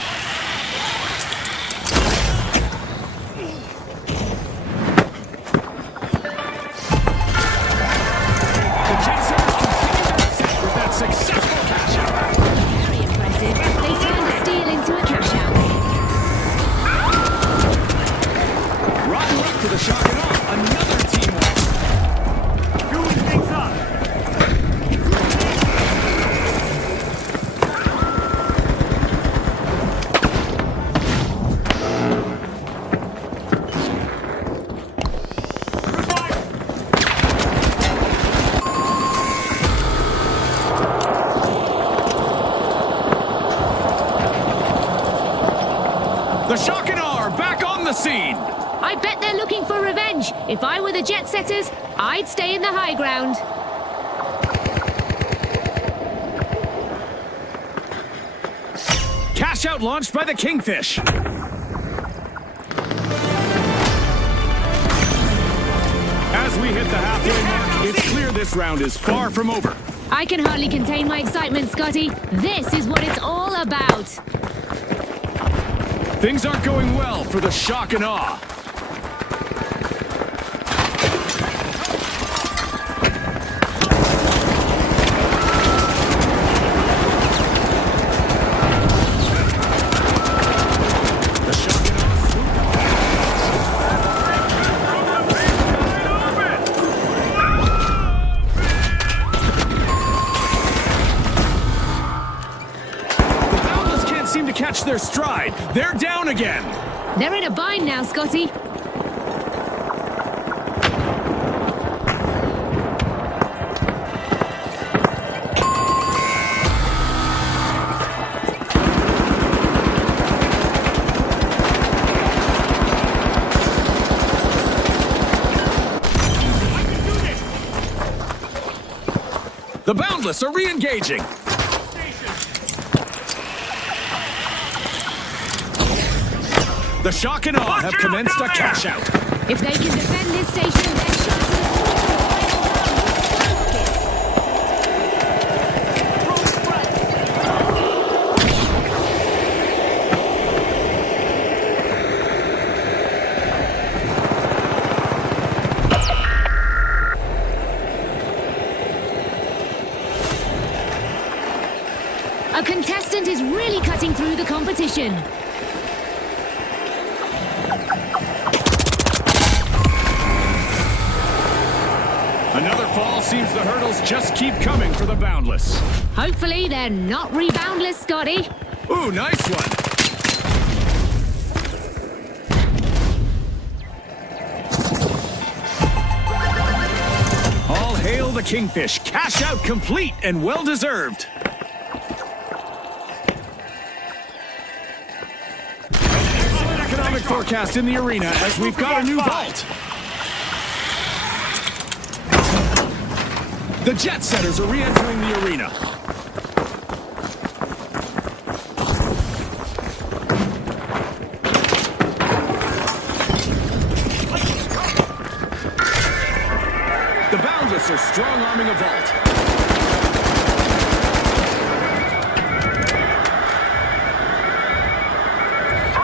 change. If I were the jet setters, I'd stay in the high ground. Cash out launched by the Kingfish. As we hit the halfway mark, it's clear this round is far from over. I can hardly contain my excitement, Scotty. This is what it's all about. Things aren't going well for the Shock and Awe. Seem to catch their stride. They're down again. They're in a bind now, Scotty. The Boundless are re-engaging. The Shock and Awe have commenced a cash out. If they can defend this station, then a contestant is really cutting through the competition. Another fall seems the hurdles just keep coming for the Boundless. Hopefully they're not reboundless, Scotty. Ooh, nice one. All hail the Kingfish. Cash out complete and well-deserved. Economic forecast in the arena as we've got a new vault. The Jet Setters are re-entering the arena. The Boundless are strong-arming a vault.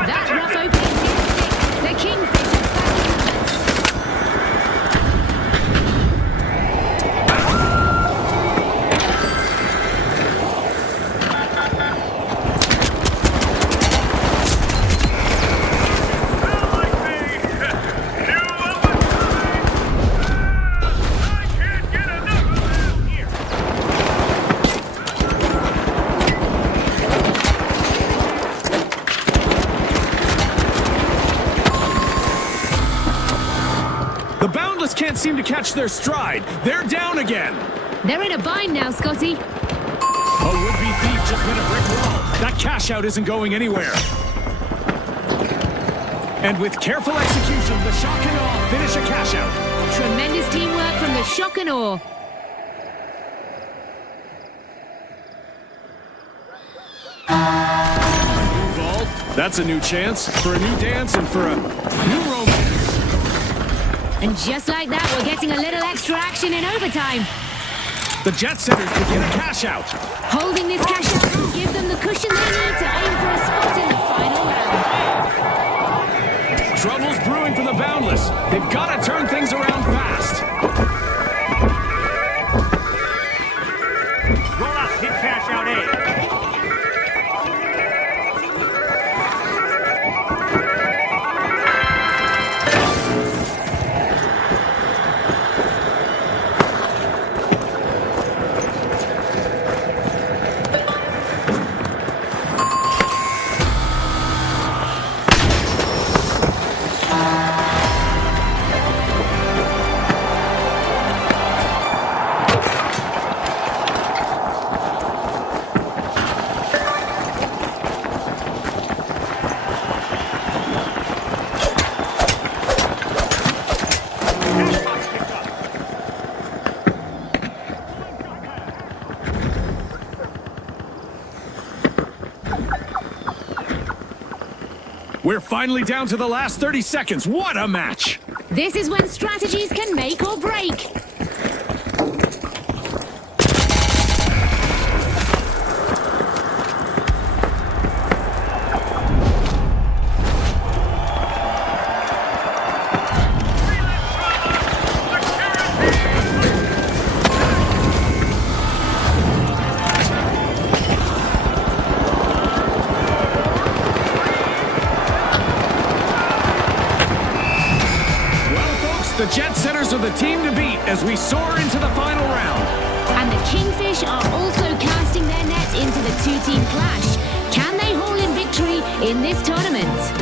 That rough opening did stick. The Kingfish are can't seem to catch their stride. They're down again. They're in a bind now, Scotty. A would-be thief just hit a brick wall. That cash out isn't going anywhere. And with careful execution, the Shock and Awe finish a cash out. Tremendous teamwork from the Shock and Awe. New vault. That's a new chance for a new dance and for a new romance. And just like that, we're getting a little extra action in overtime. The Jet Setters begin a cash out. Holding this cash out will give them the cushion they need to aim for a spot in the final round. Trouble's brewing for the Boundless. They've got to turn things around fast. Roll out, hit cash out A. We're finally down to the last 30 seconds. What a match! This is when strategies can make or break. The Jet Setters are the team to beat as we soar into the final round. And the Kingfish are also casting their net into the two-team clash. Can they haul in victory in this tournament?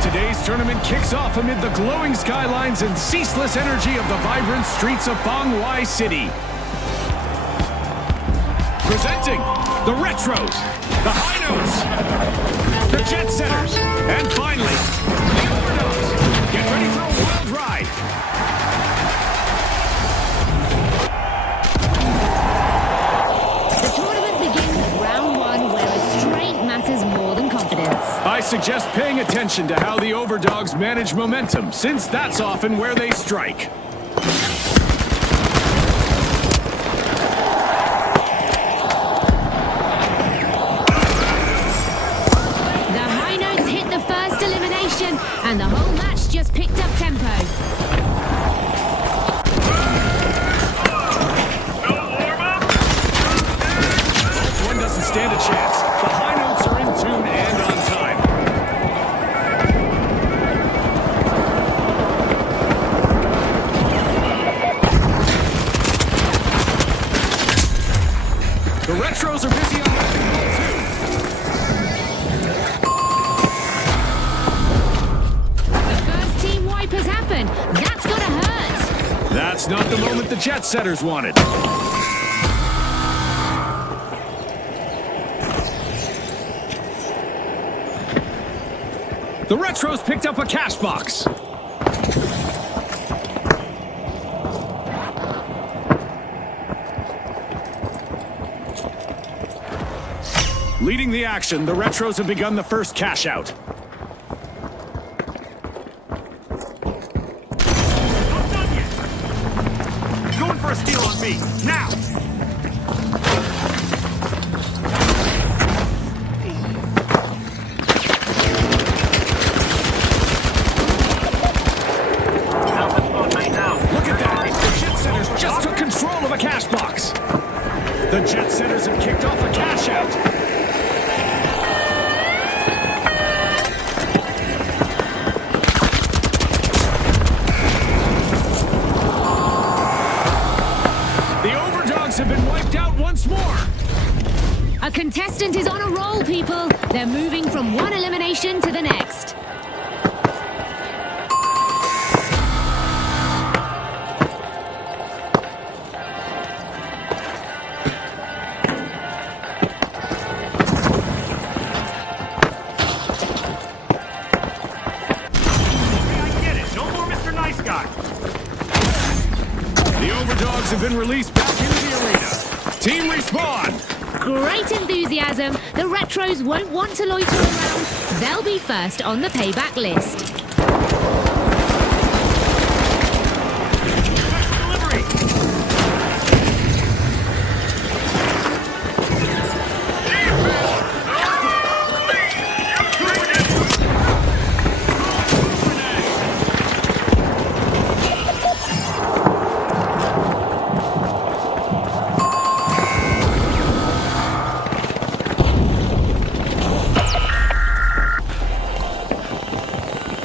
Today's tournament kicks off amid the glowing skylines and ceaseless energy of the vibrant streets of Fang Wai City. Presenting the Retros, the High Notes, the Jet Setters, and finally, the Overdogs. Get ready for a wild ride. The tournament begins at round one, where restraint matters more than confidence. I suggest paying attention to how the Overdogs manage momentum, since that's often where they strike. The High Notes hit the first elimination, and the whole match just picked up tempo. One doesn't stand a chance. The High Notes are in tune and on time. The Retros are busy on that too. The first team wipe has happened. That's gonna hurt. That's not the moment the Jet Setters wanted. The Retros picked up a cash box. Leading the action, the Retros have begun the first cash out. Not done yet. Going for a steal on me. Now! Look at that! The Jet Setters just took control of a cash box. The Jet Setters have kicked off a cash out. The Overdogs have been wiped out once more. A contestant is on a roll, people. They're moving from one elimination to the next. I get it. No more Mr. Nice Guy. The Overdogs have been released back into the arena. Team respawn! Great enthusiasm. The Retros won't want to loiter around. They'll be first on the payback list. Delivery.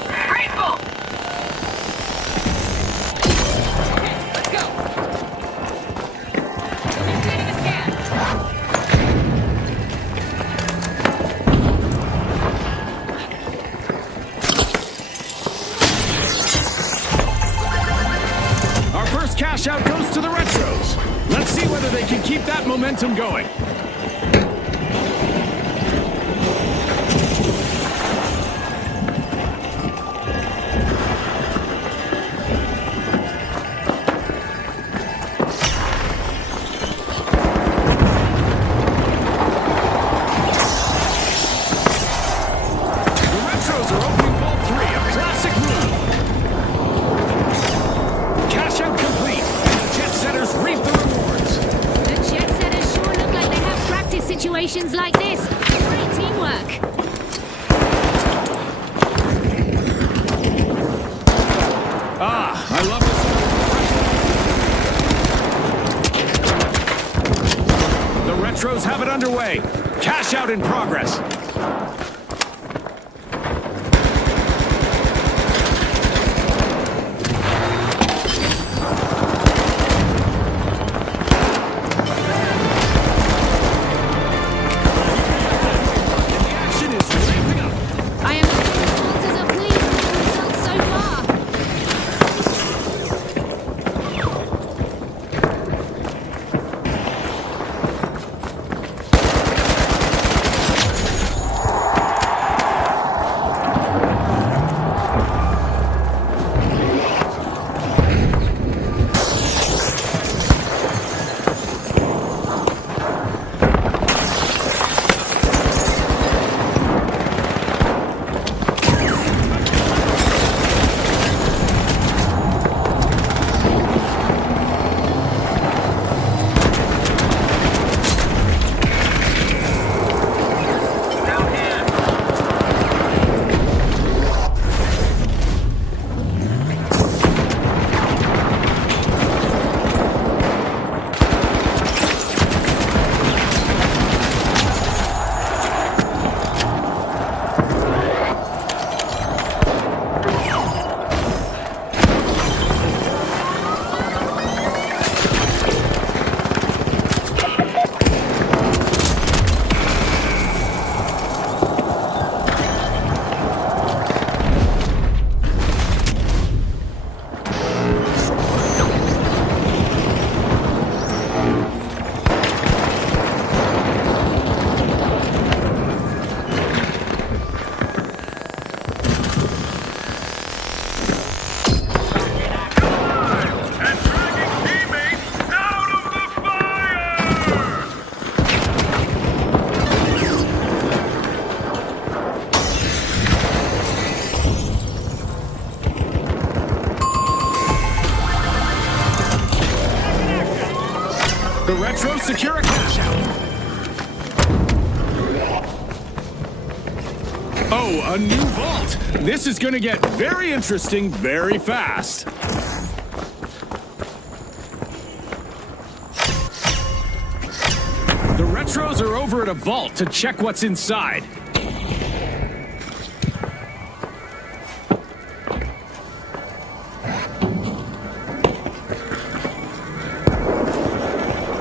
Grateful! Our first cash out goes to the Retros. Let's see whether they can keep that momentum going. The Retros are opening Vault 3, a classic move. Cash out complete. Jet Setters reap the rewards. The Jet Setters sure look like they have practice situations like this. Great teamwork. I love this. The Retros have it underway. Cash out in progress. The action is ramping up. I am sure the sponsors are pleased with the results so far. And dragging teammates out of the fire! The Retros secure a cash out. Oh, a new vault. This is going to get very interesting very fast. The Retros are over at a vault to check what's inside.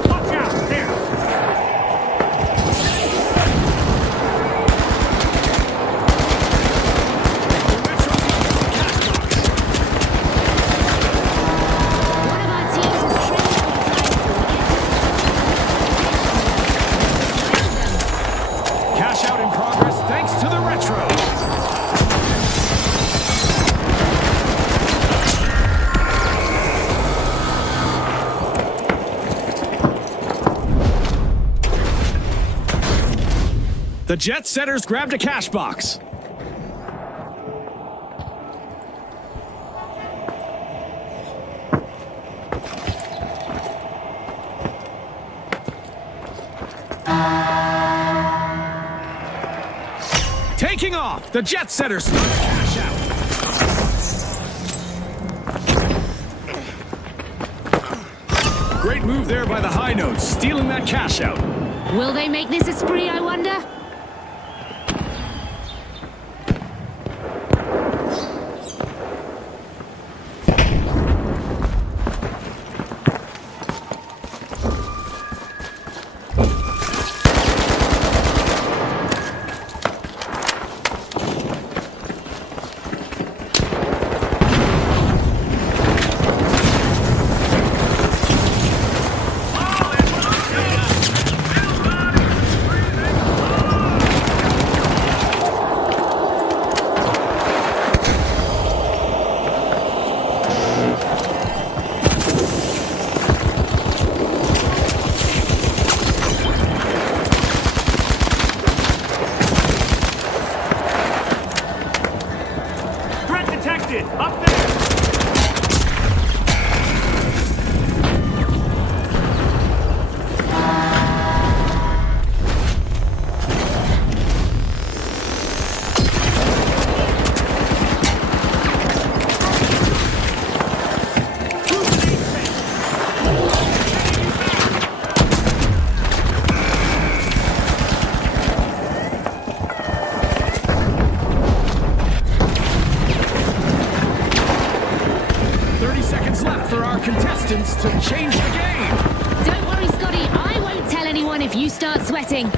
Watch out! There! The jet setters grabbed a cash box. Taking off, the jet setters start to cash out. Great move there by the high notes, stealing that cash out. Will they make this a spree, I wonder? Threat detected! Up there! Left for our contestants to change the game. Don't worry, Scotty. I won't tell anyone if you start sweating.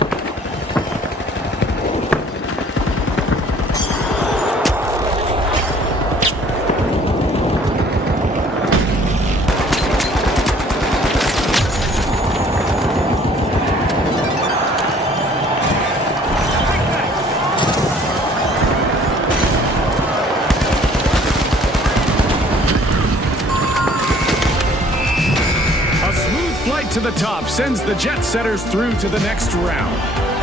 To the top sends the jet setters through to the next round.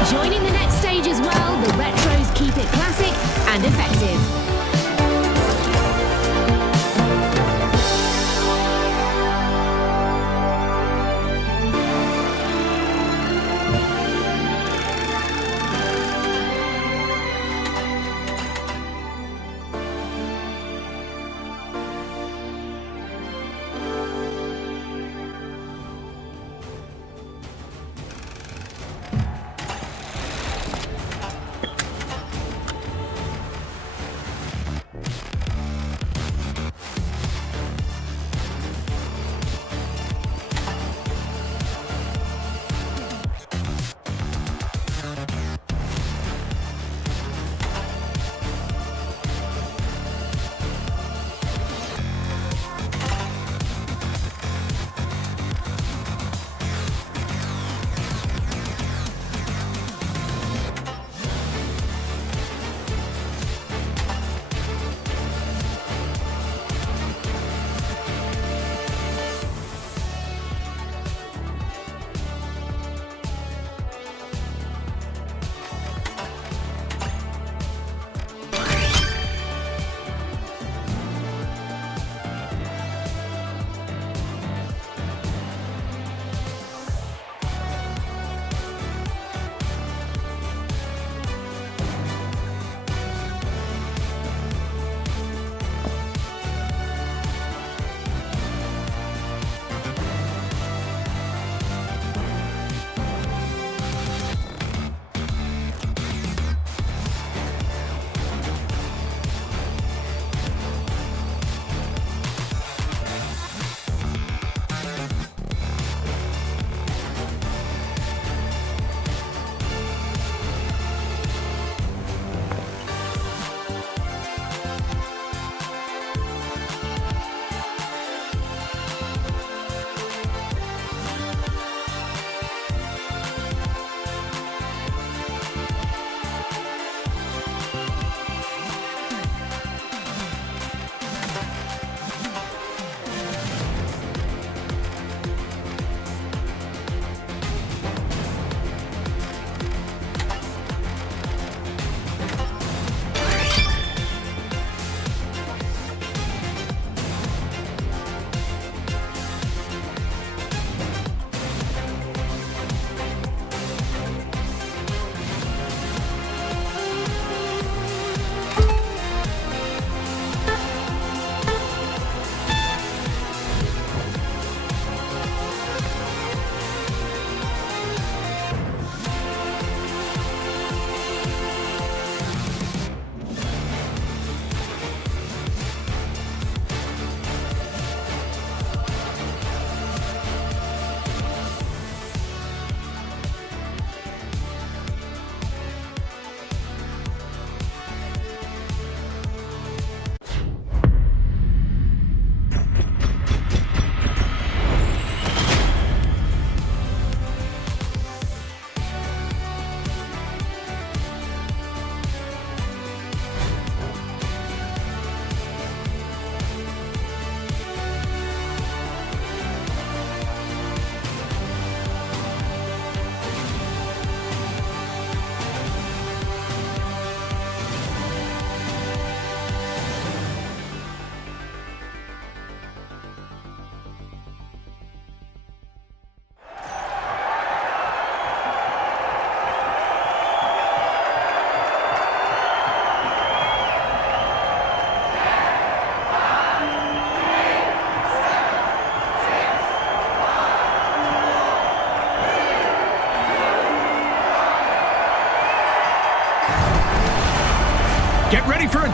Joining the next stage as well, the retros keep it classic and effective.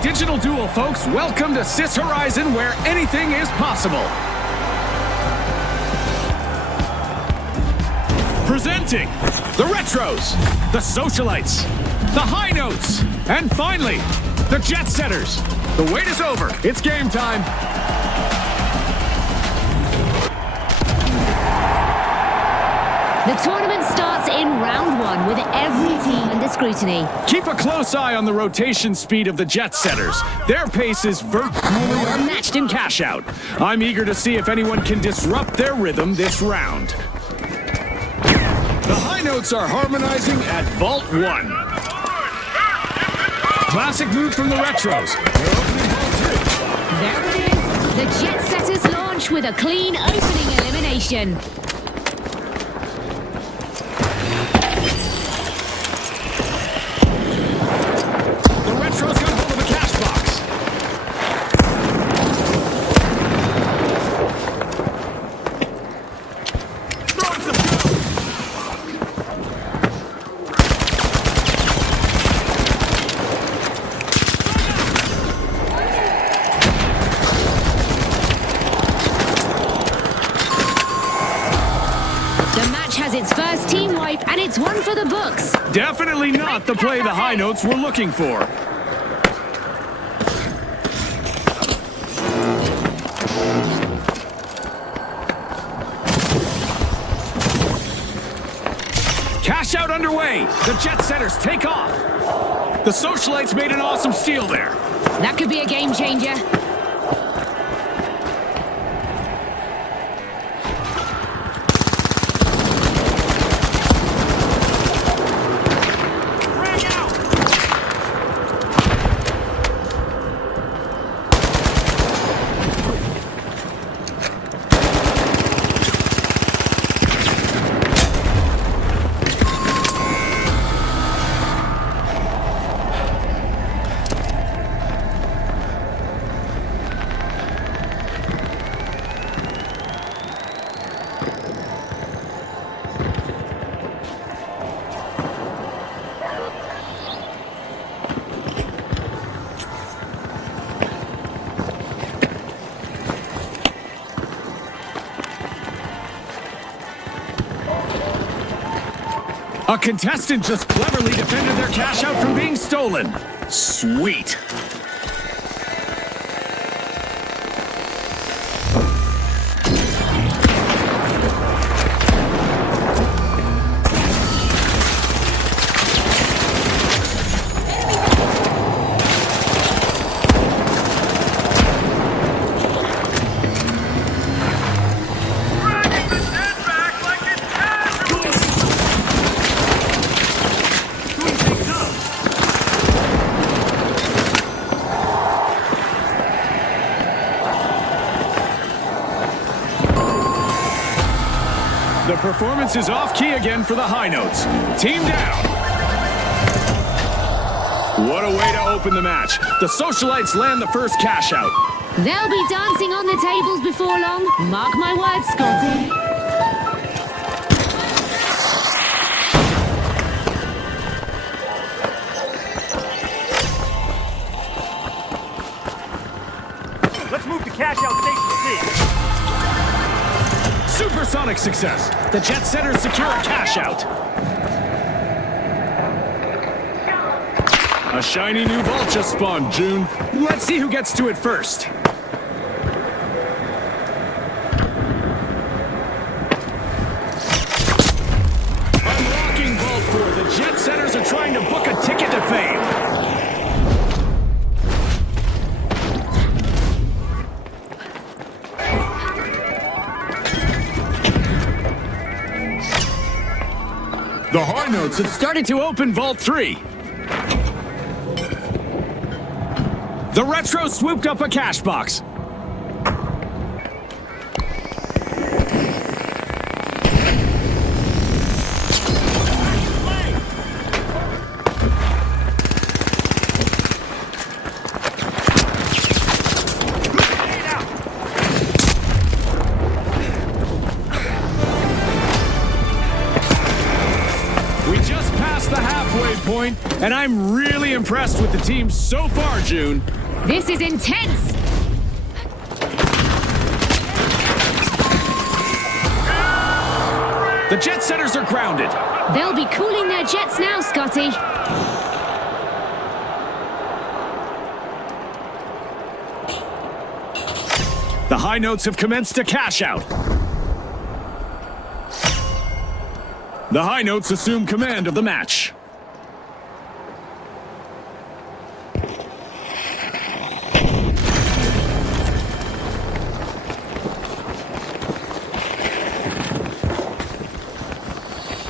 digital duel, folks. Welcome to Sys Horizon, where anything is possible. Presenting the Retros, the Socialites, the High Notes, and finally, the Jet Setters. The wait is over. It's game time. The tournament starts in round one with every team under scrutiny. Keep a close eye on the rotation speed of the Jet Setters. Their pace is virtually unmatched in cash out. I'm eager to see if anyone can disrupt their rhythm this round. The High Notes are harmonizing at Vault 1. Classic move from the Retros. They're opening Vault 2. There it is. The Jet Setters launch with a clean opening elimination. The Retros got hold of a cash box. Throwing some dough. The match has its first team wipe, and it's one for the books. Definitely not the play the High Notes were looking for. Cash out underway. The Jet Setters take off. The Socialites made an awesome steal there. That could be a game changer. Frag out. A contestant just cleverly defended their cash out from being stolen. Sweet. Dragging the dead back like it's casual. Doing things up. The performance is off key again for the High Notes. Team down. What a way to open the match. The Socialites land the first cash out. They'll be dancing on the tables before long. Mark my words, Scotty. Let's move to cash out station C. Supersonic success. The Jet Setters secure a cash out. A shiny new vault just spawned, June. Let's see who gets to it first. Unlocking Vault 4. The Jet Setters are trying to book a ticket to fame. The High Notes have started to open Vault 3. The Retros swooped up a cash box. We just passed the halfway point, and I'm really impressed with the team so far, June. This is intense! The jet setters are grounded. They'll be cooling their jets now, Scotty. The high notes have commenced a cash out. The high notes assume command of the match.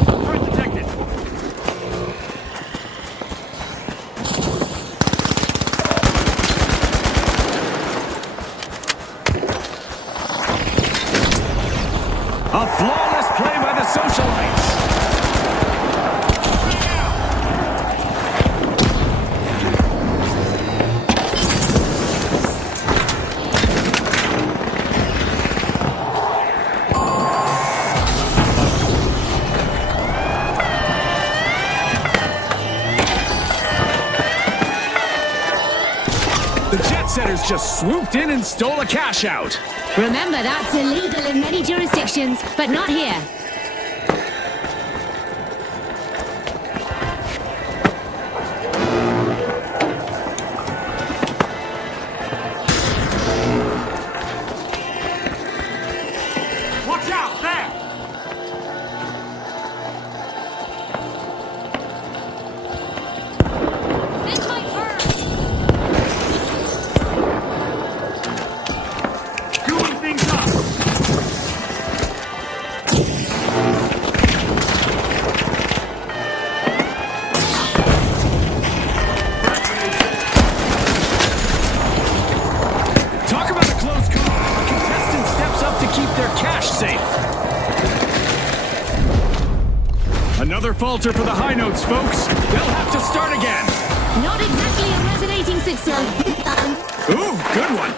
Threat detected. A flawless play by the Socialites. The jet setters just swooped in and stole a cash out. Remember, that's illegal in many jurisdictions, but not here. Watch out, there! This might hurt. Doing things up! Talk about a close call. A contestant steps up to keep their cash safe. Another falter for the high notes, folks. They'll have to start again. Not exactly a resonating success. Ooh, good one.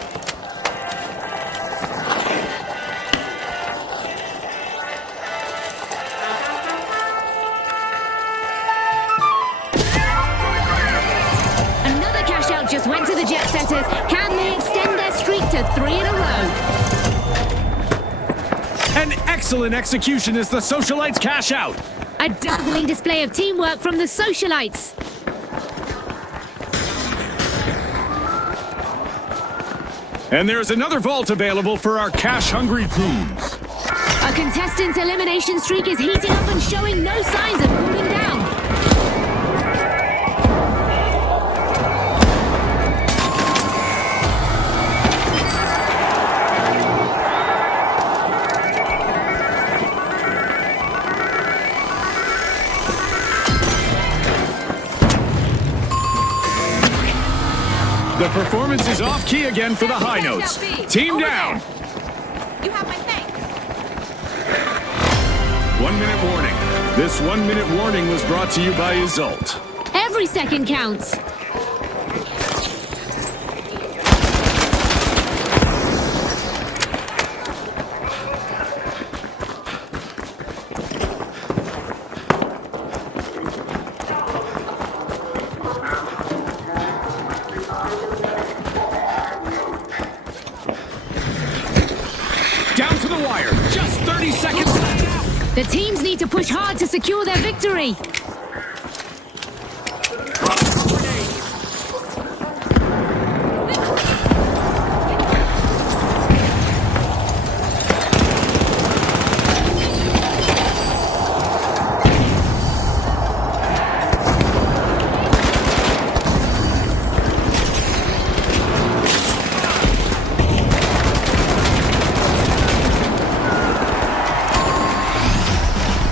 Another cash out just went to the jet setters. Can they extend their streak to 3 in a row? An excellent execution as the Socialites cash out. A dazzling display of teamwork from the Socialites. And there's another vault available for our cash-hungry teams. A contestant's elimination streak is heating up and showing no signs of cooling down. The performance is off key again for the high notes. Team down. You have my thanks. 1 minute warning. This 1 minute warning was brought to you by Isolt. Every second counts. Down to the wire. Just 30 seconds left. The teams need to push hard to secure their victory.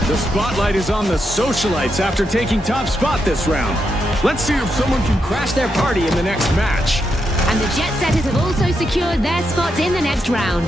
The spotlight is on the Socialites after taking top spot this round. Let's see if someone can crash their party in the next match. And the jet setters have also secured their spots in the next round.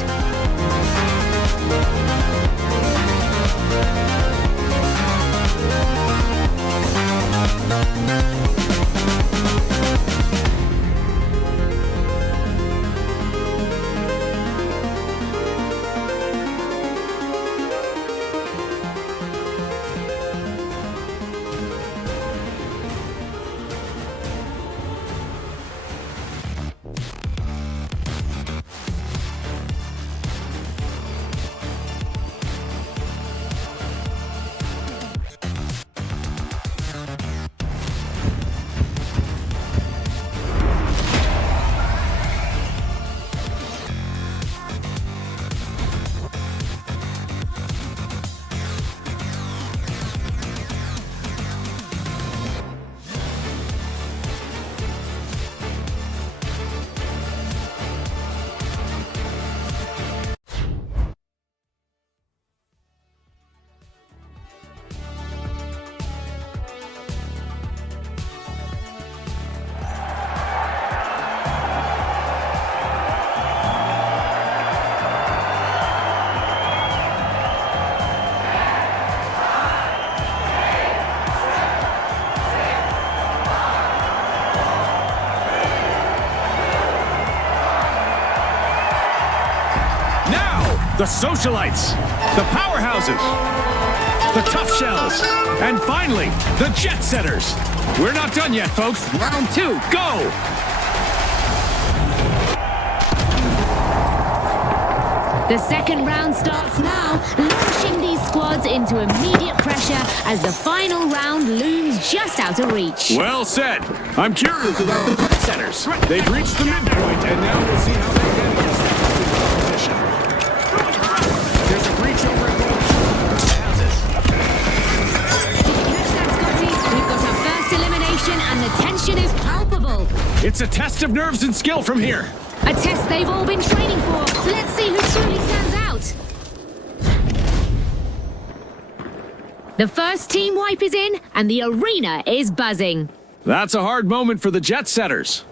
The Socialites, the Powerhouses, the Tough Shells, and finally, the Jet Setters. We're not done yet, folks. Round 2, go! The second round starts now, launching these squads into immediate pressure as the final round looms just out of reach. Well said. I'm curious about the Jet Setters. They've reached the midpoint, and now we'll see how they get in this position. There's a breach over at the houses. Did you catch that, Scotty? We've got our first elimination, and the tension is palpable. It's a test of nerves and skill from here. A test they've all been training for. Let's see who truly stands out. The first team wipe is in, and the arena is buzzing. That's a hard moment for the Jet Setters.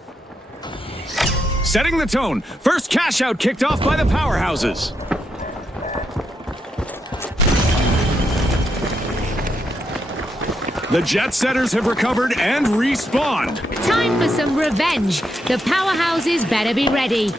Setting the tone, first cash out kicked off by the Powerhouses. The Jet Setters have recovered and respawned. Time for some revenge. The Powerhouses better be ready.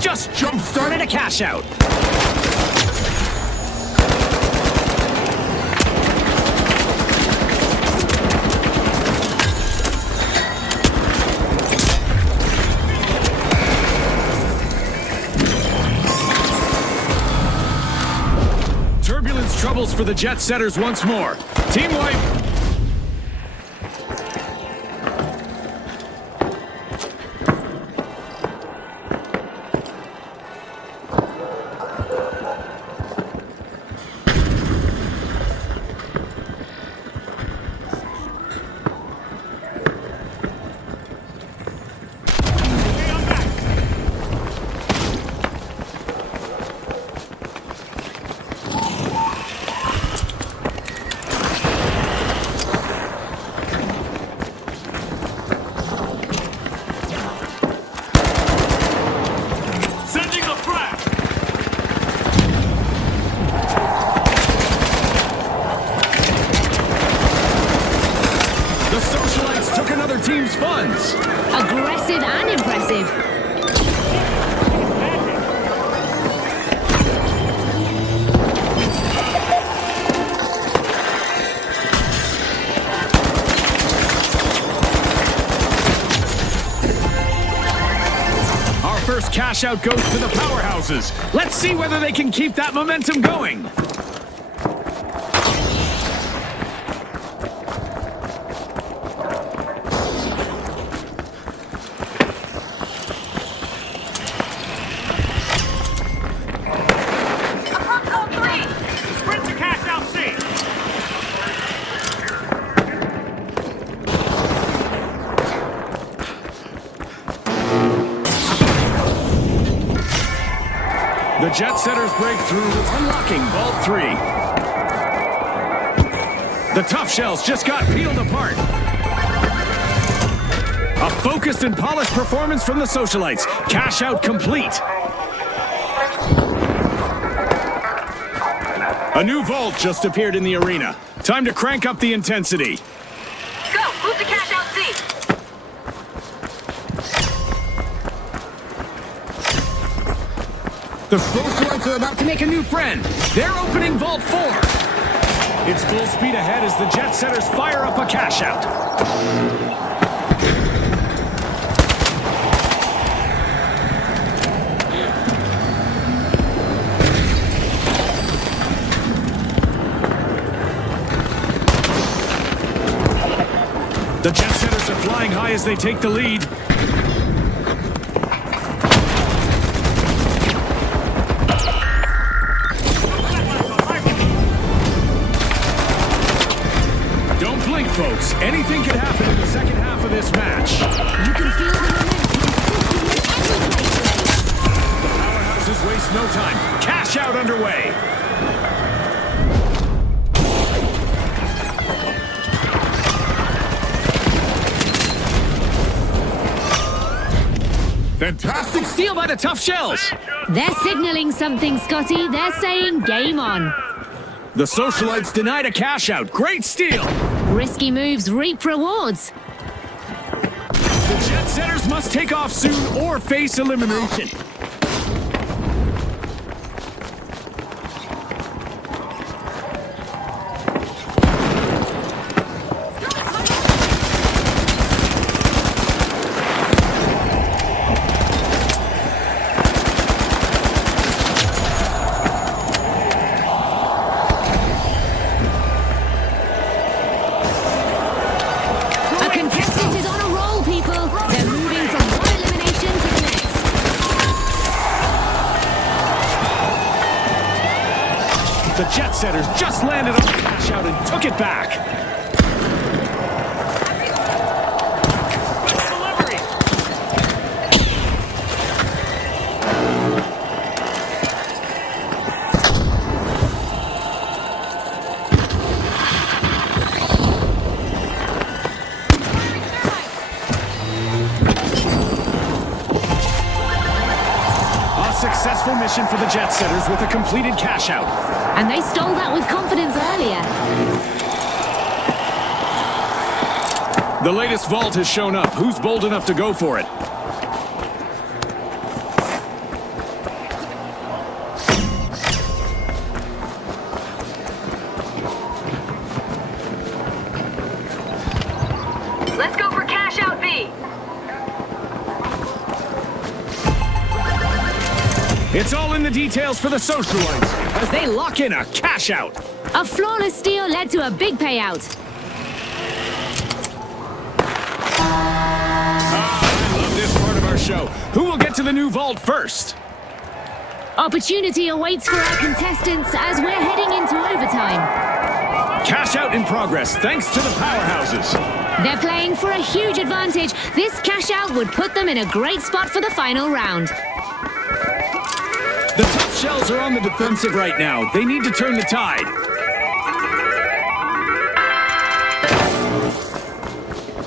Just jump-started a cash out. Turbulence troubles for the Jet Setters once more. Team wipe. Team's funds. Aggressive and impressive. Our first cash out goes to the Powerhouses. Let's see whether they can keep that momentum going. The Jet Setters break through, unlocking Vault 3. The Tough Shells just got peeled apart. A focused and polished performance from the Socialites. Cash out complete. A new vault just appeared in the arena. Time to crank up the intensity. Go! Move to cash out C! The Socialites are about to make a new friend. They're opening Vault 4. It's full speed ahead as the Jet Setters fire up a cash out. The Jet Setters are flying high as they take the lead. Don't blink, folks. Anything can happen in the second half of this match. You can feel the momentum. The Powerhouses waste no time. Cash out underway. Fantastic steal by the Tough Shells. They're signaling something, Scotty. They're saying game on. The Socialites denied a cash out. Great steal. Risky moves reap rewards. The Jet Setters must take off soon or face elimination. A contestant is on a roll, people. They're moving from one elimination to the next. The Jet Setters just landed on the cash out and took it back. Delivery. A successful mission for the Jet Setters with a completed cash out. And they stole that with confidence earlier. The latest vault has shown up. Who's bold enough to go for it? Let's go for cash out B. It's all in the details for the Socialites as they lock in a cash out. A flawless steal led to a big payout. I love this part of our show. Who will get to the new vault first? Opportunity awaits for our contestants as we're heading into overtime. Cash out in progress thanks to the powerhouses. They're playing for a huge advantage. This cash out would put them in a great spot for the final round. The Tough Shells are on the defensive right now. They need to turn the tide.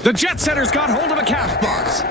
The Jet Setters got hold of a cash box.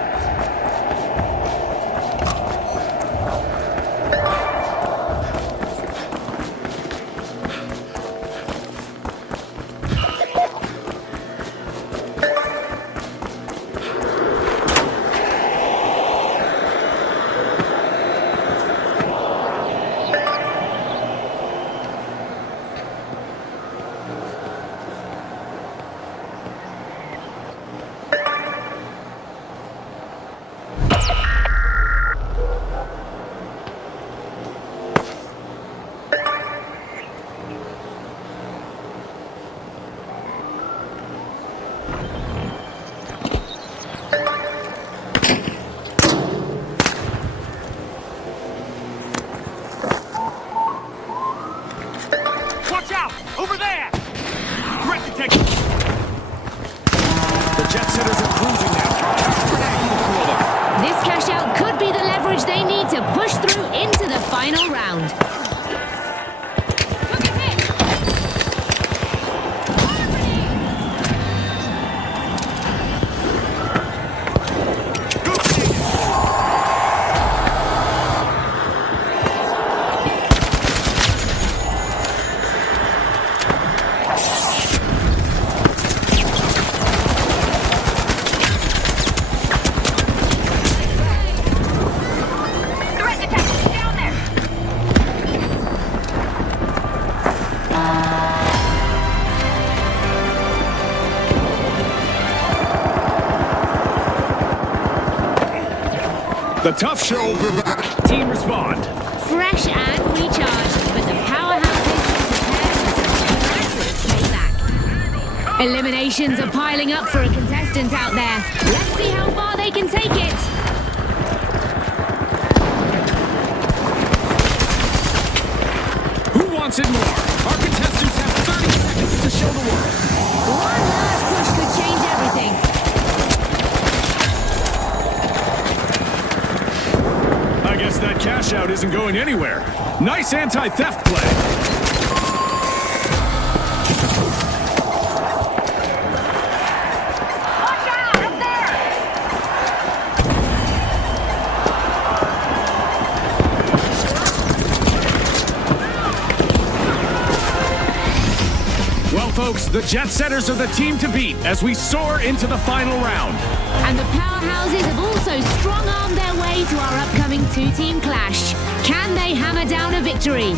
Watch out! Over there! Threat detected. The Jet Setters are cruising now. This cash out could be the leverage they need to push through into the final round. Threat detected. Down there. The Tough Shell are back. Team respond. Fresh and recharged, but the powerhouses are prepared for some massive payback. Eliminations are piling up for a contestant out there. Let's see how far they can take it. Who wants it more? Our contestants have 30 seconds to show the world. One last push could change everything. I guess that cash out isn't going anywhere. Nice anti-theft play. Watch out! Up there! The Jet Setters are the team to beat as we soar into the final round. And the powerhouses have also strong-armed their way to our upcoming two-team clash. Can they hammer down a victory?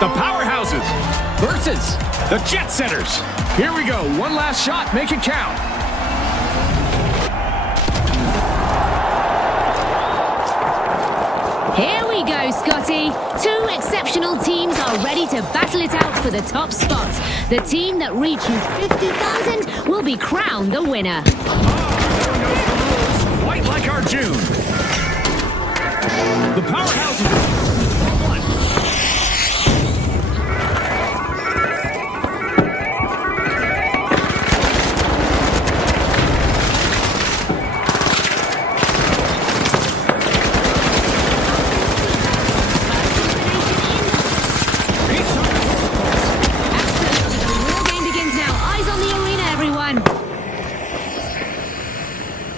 The Powerhouses versus the Jet Setters. Here we go. One last shot. Make it count. Here we go, Scotty. Two exceptional teams are ready to battle it out for the top spot. The team that reaches 50,000 will be crowned the winner. Everyone knows the rules. Quite like our June. The Powerhouses.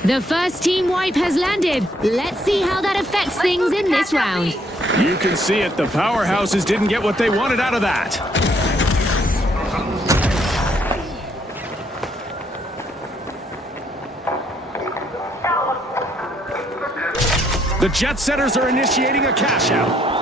The first team wipe has landed. Let's see how that affects things in this round. You can see it. The Powerhouses didn't get what they wanted out of that. The Jet Setters are initiating a cash out.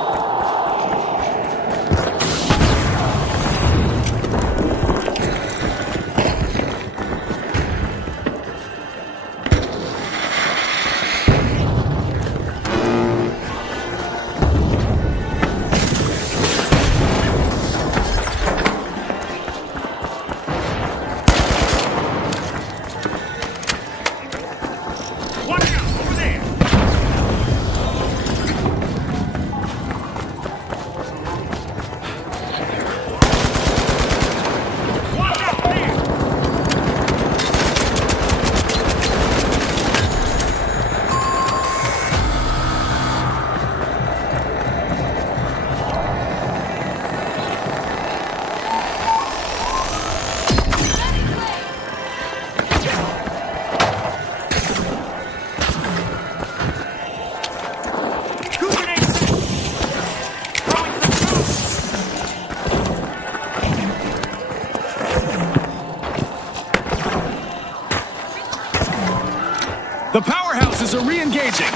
The Powerhouses are re-engaging.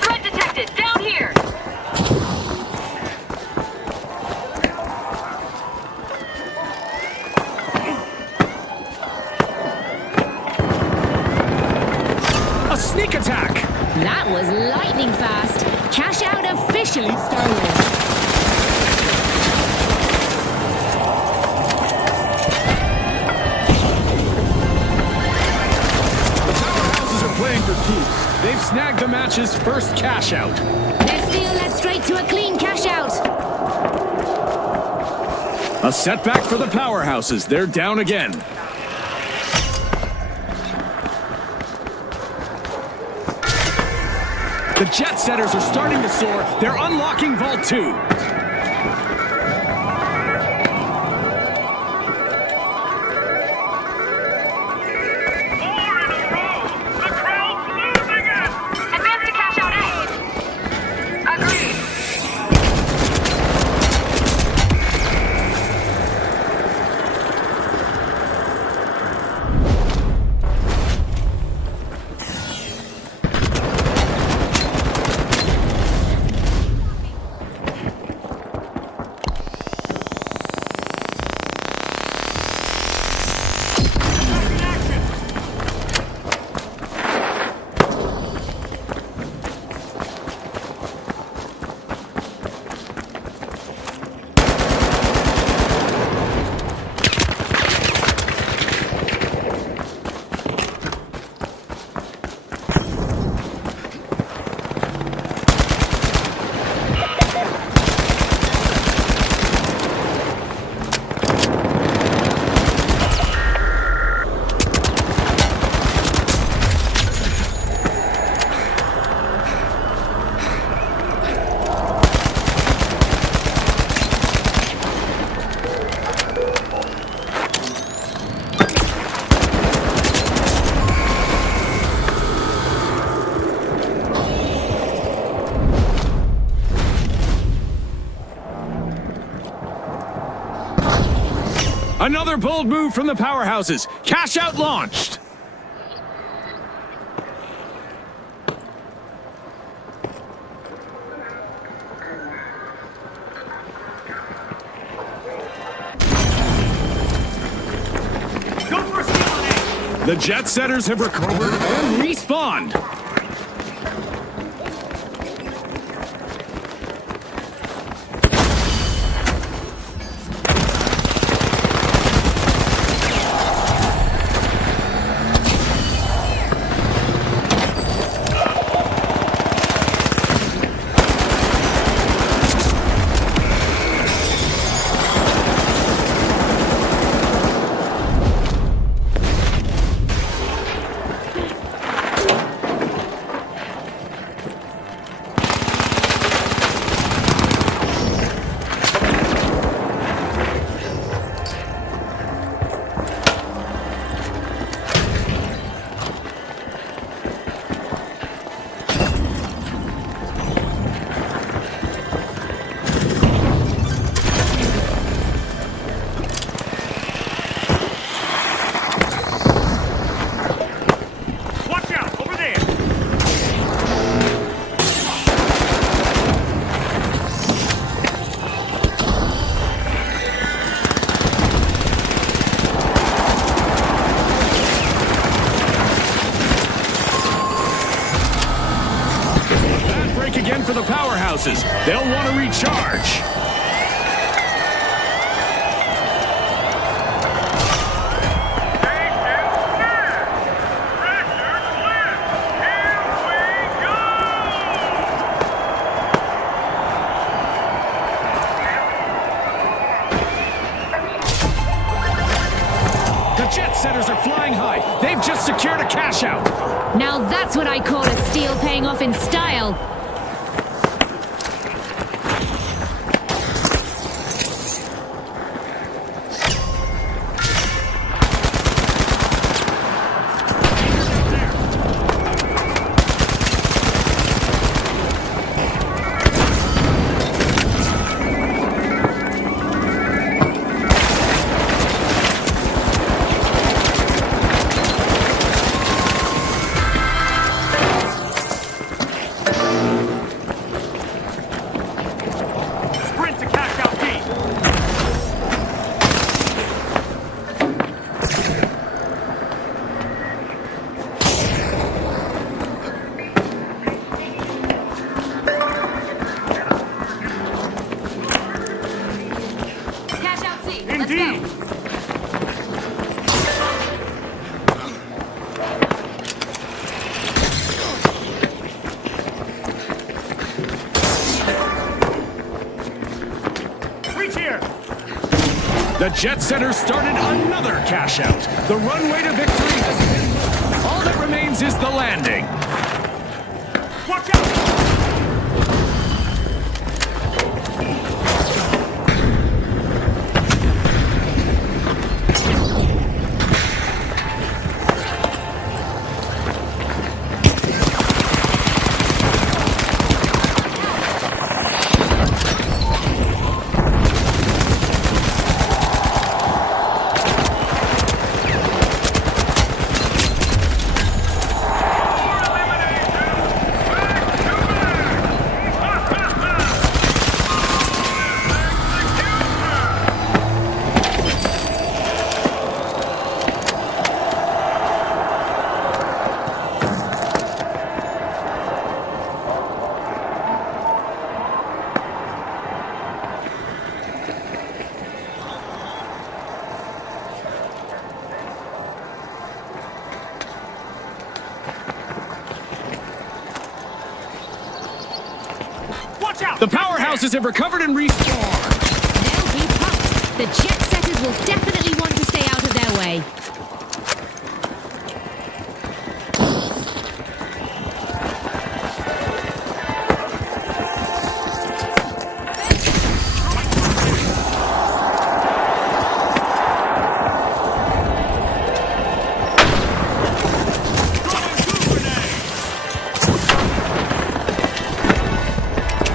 Threat detected. Down here. Sneak attack! That was lightning fast. Cash out officially stolen. The Powerhouses are playing for keeps. They've snagged the match's first cash out. Their steal led straight to a clean cash out. A setback for the Powerhouses. They're down again. The Jet Setters are starting to soar. They're unlocking Vault 2. 4 in a row. The crowd's losing it. Advance to cash out A. Agreed. Another bold move from the powerhouses. Cash out launched. Go for a steal on A. The jet setters have recovered and respawned. Watch out, over there. Bad break again for the powerhouses. They'll want to recharge. The jet setters are flying high. They've just secured a cash out. Now that's what I call a steal paying off in style. Sprint to cash out B. Cash out C. Let's Indeed. go. Reach here. The jet setters started another cash out. The runway to victory has been booked. All that remains is the landing. Watch out. Watch out. The powerhouses have recovered and respawned. They'll be pumped. The jet setters will definitely want to stay out of their way.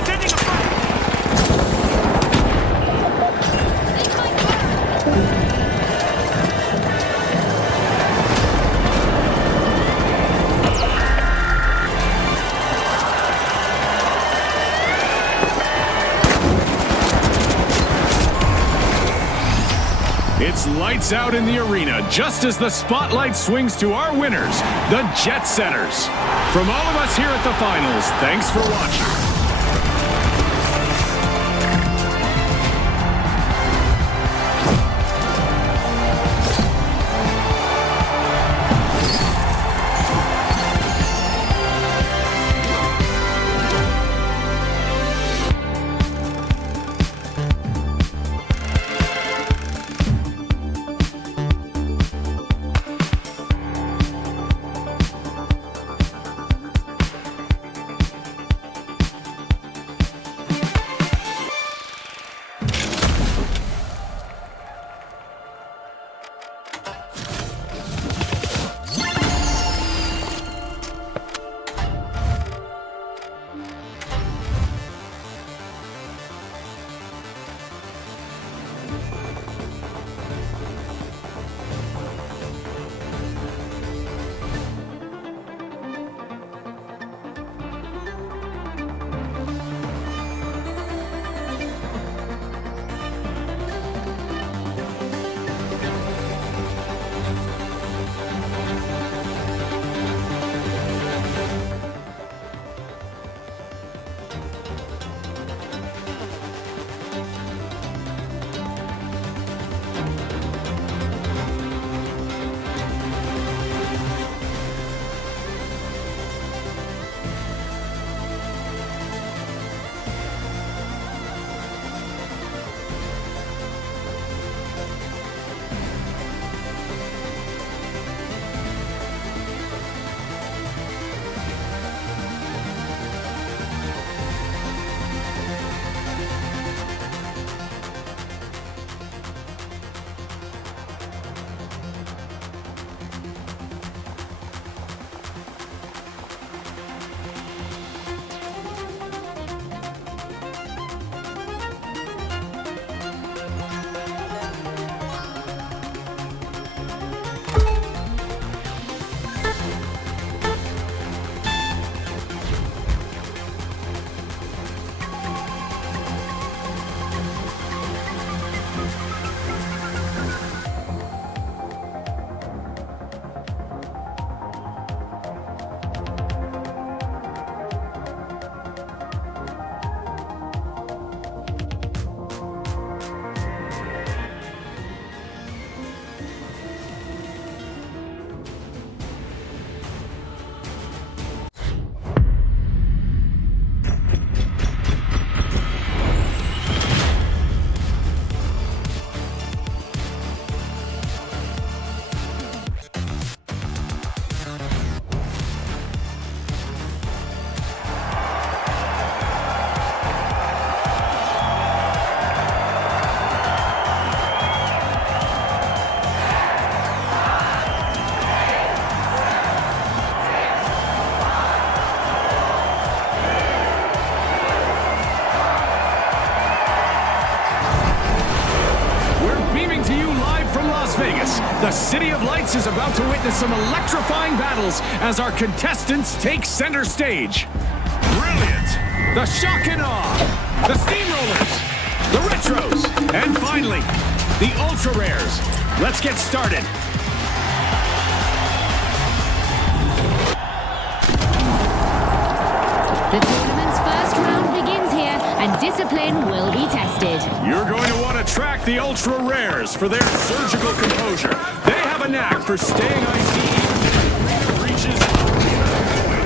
Sending a fire. It's lights out in the arena just as the spotlight swings to our winners, the Jet Setters. From all of us here at the finals, thanks for watching. The City of Lights is about to witness some electrifying battles as our contestants take center stage. Brilliant! The Shock and Awe, the Steamrollers, the Retros, and finally, the Ultra Rares. Let's get started. The tournament's first round begins here, and discipline will be tested. You're going to want to track the Ultra Rares for their surgical composure. They have a knack for staying icy even reaches.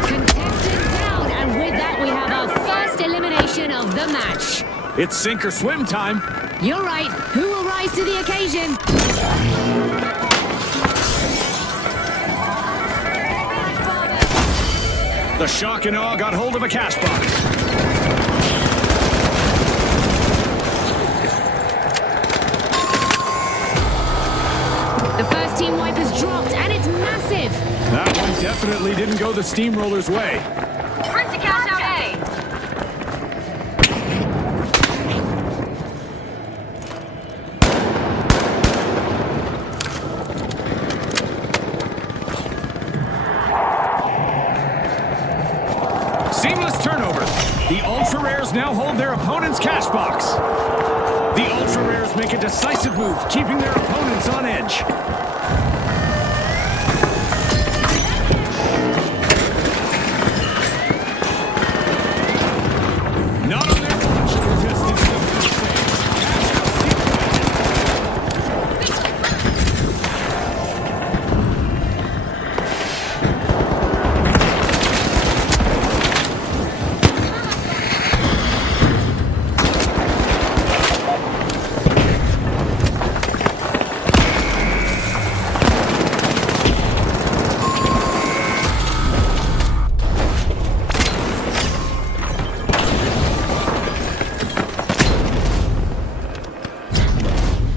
Contestant down, and with that we have our first elimination of the match. It's sink or swim time. You're right. Who will rise to the occasion? The Shock and Awe got hold of a cash box. The first team wipe has dropped, and it's massive. That one definitely didn't go the Steamrollers' way. Print to cash out A. Seamless turnover. The Ultra Rares now hold their opponent's cash box. The Ultra Rares make a decisive move, keeping their opponents on edge. Not on their watch. Contestants still have to stay.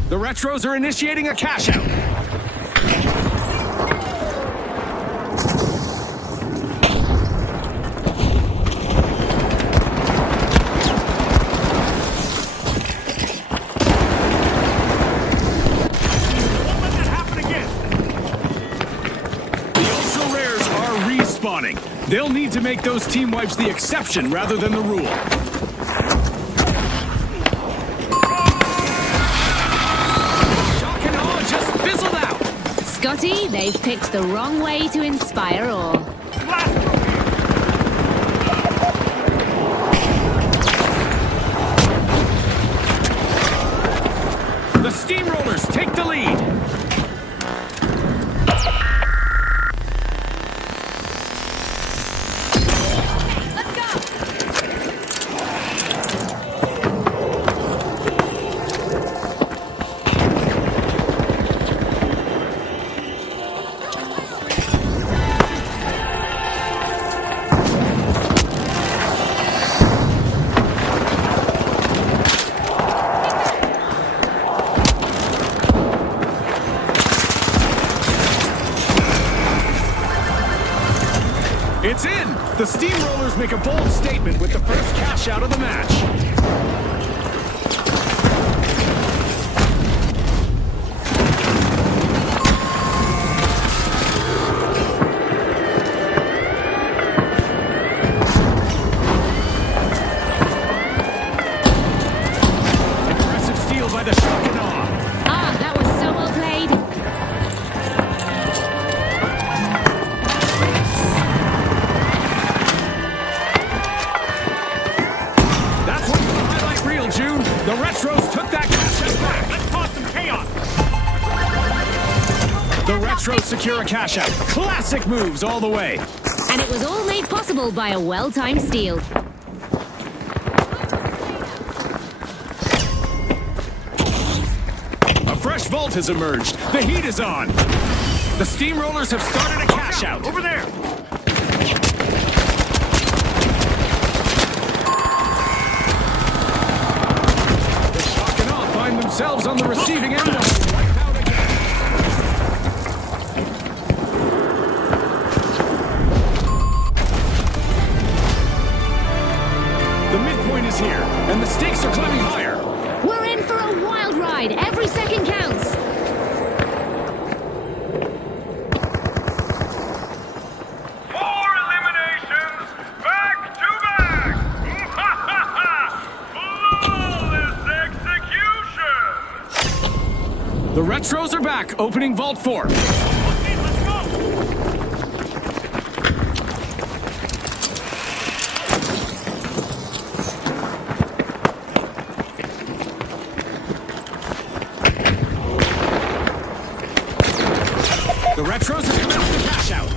The Retros are initiating a cash out. Don't let that happen again. The Ultra Rares are respawning. They'll need to make those team wipes the exception rather than the rule. Shock and awe just fizzled out. Scotty, they've picked the wrong way to inspire all. Blast through here. The Steamrollers take the lead. Let's go. It's in! The Steamrollers make a bold statement with the first cash out of the match. Impressive steal by the Shock and Awe. Ah, that was so well played. That's one for the highlight reel, June. The Retros took that cash out back. Let's cause some chaos. The Retros secure a cash out. Classic moves all the way. And it was all made possible by a well-timed steal. A fresh vault has emerged. The heat is on. The Steamrollers have started a cash out. Over there. The Shock and Awe find themselves on the receiving end of a wipeout again. The midpoint is here, and the stakes are climbing higher. We're in for a wild ride. Every second counts. Four eliminations, back to back. Flawless execution. The Retros are back, opening Vault 4. Okay, let's go. The Retros have commenced the cash out.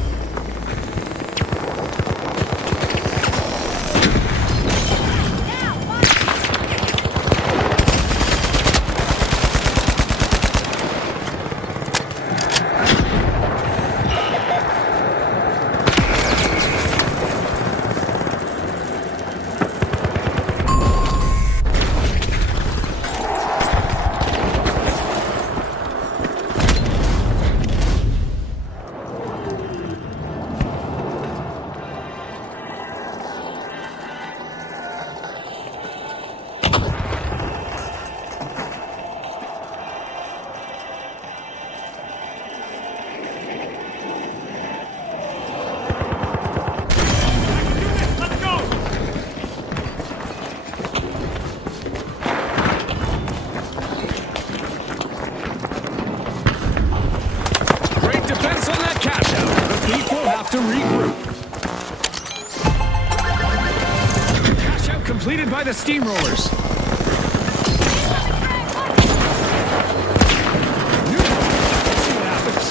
to regroup. Cash out completed by the Steamrollers. Let's see what happens.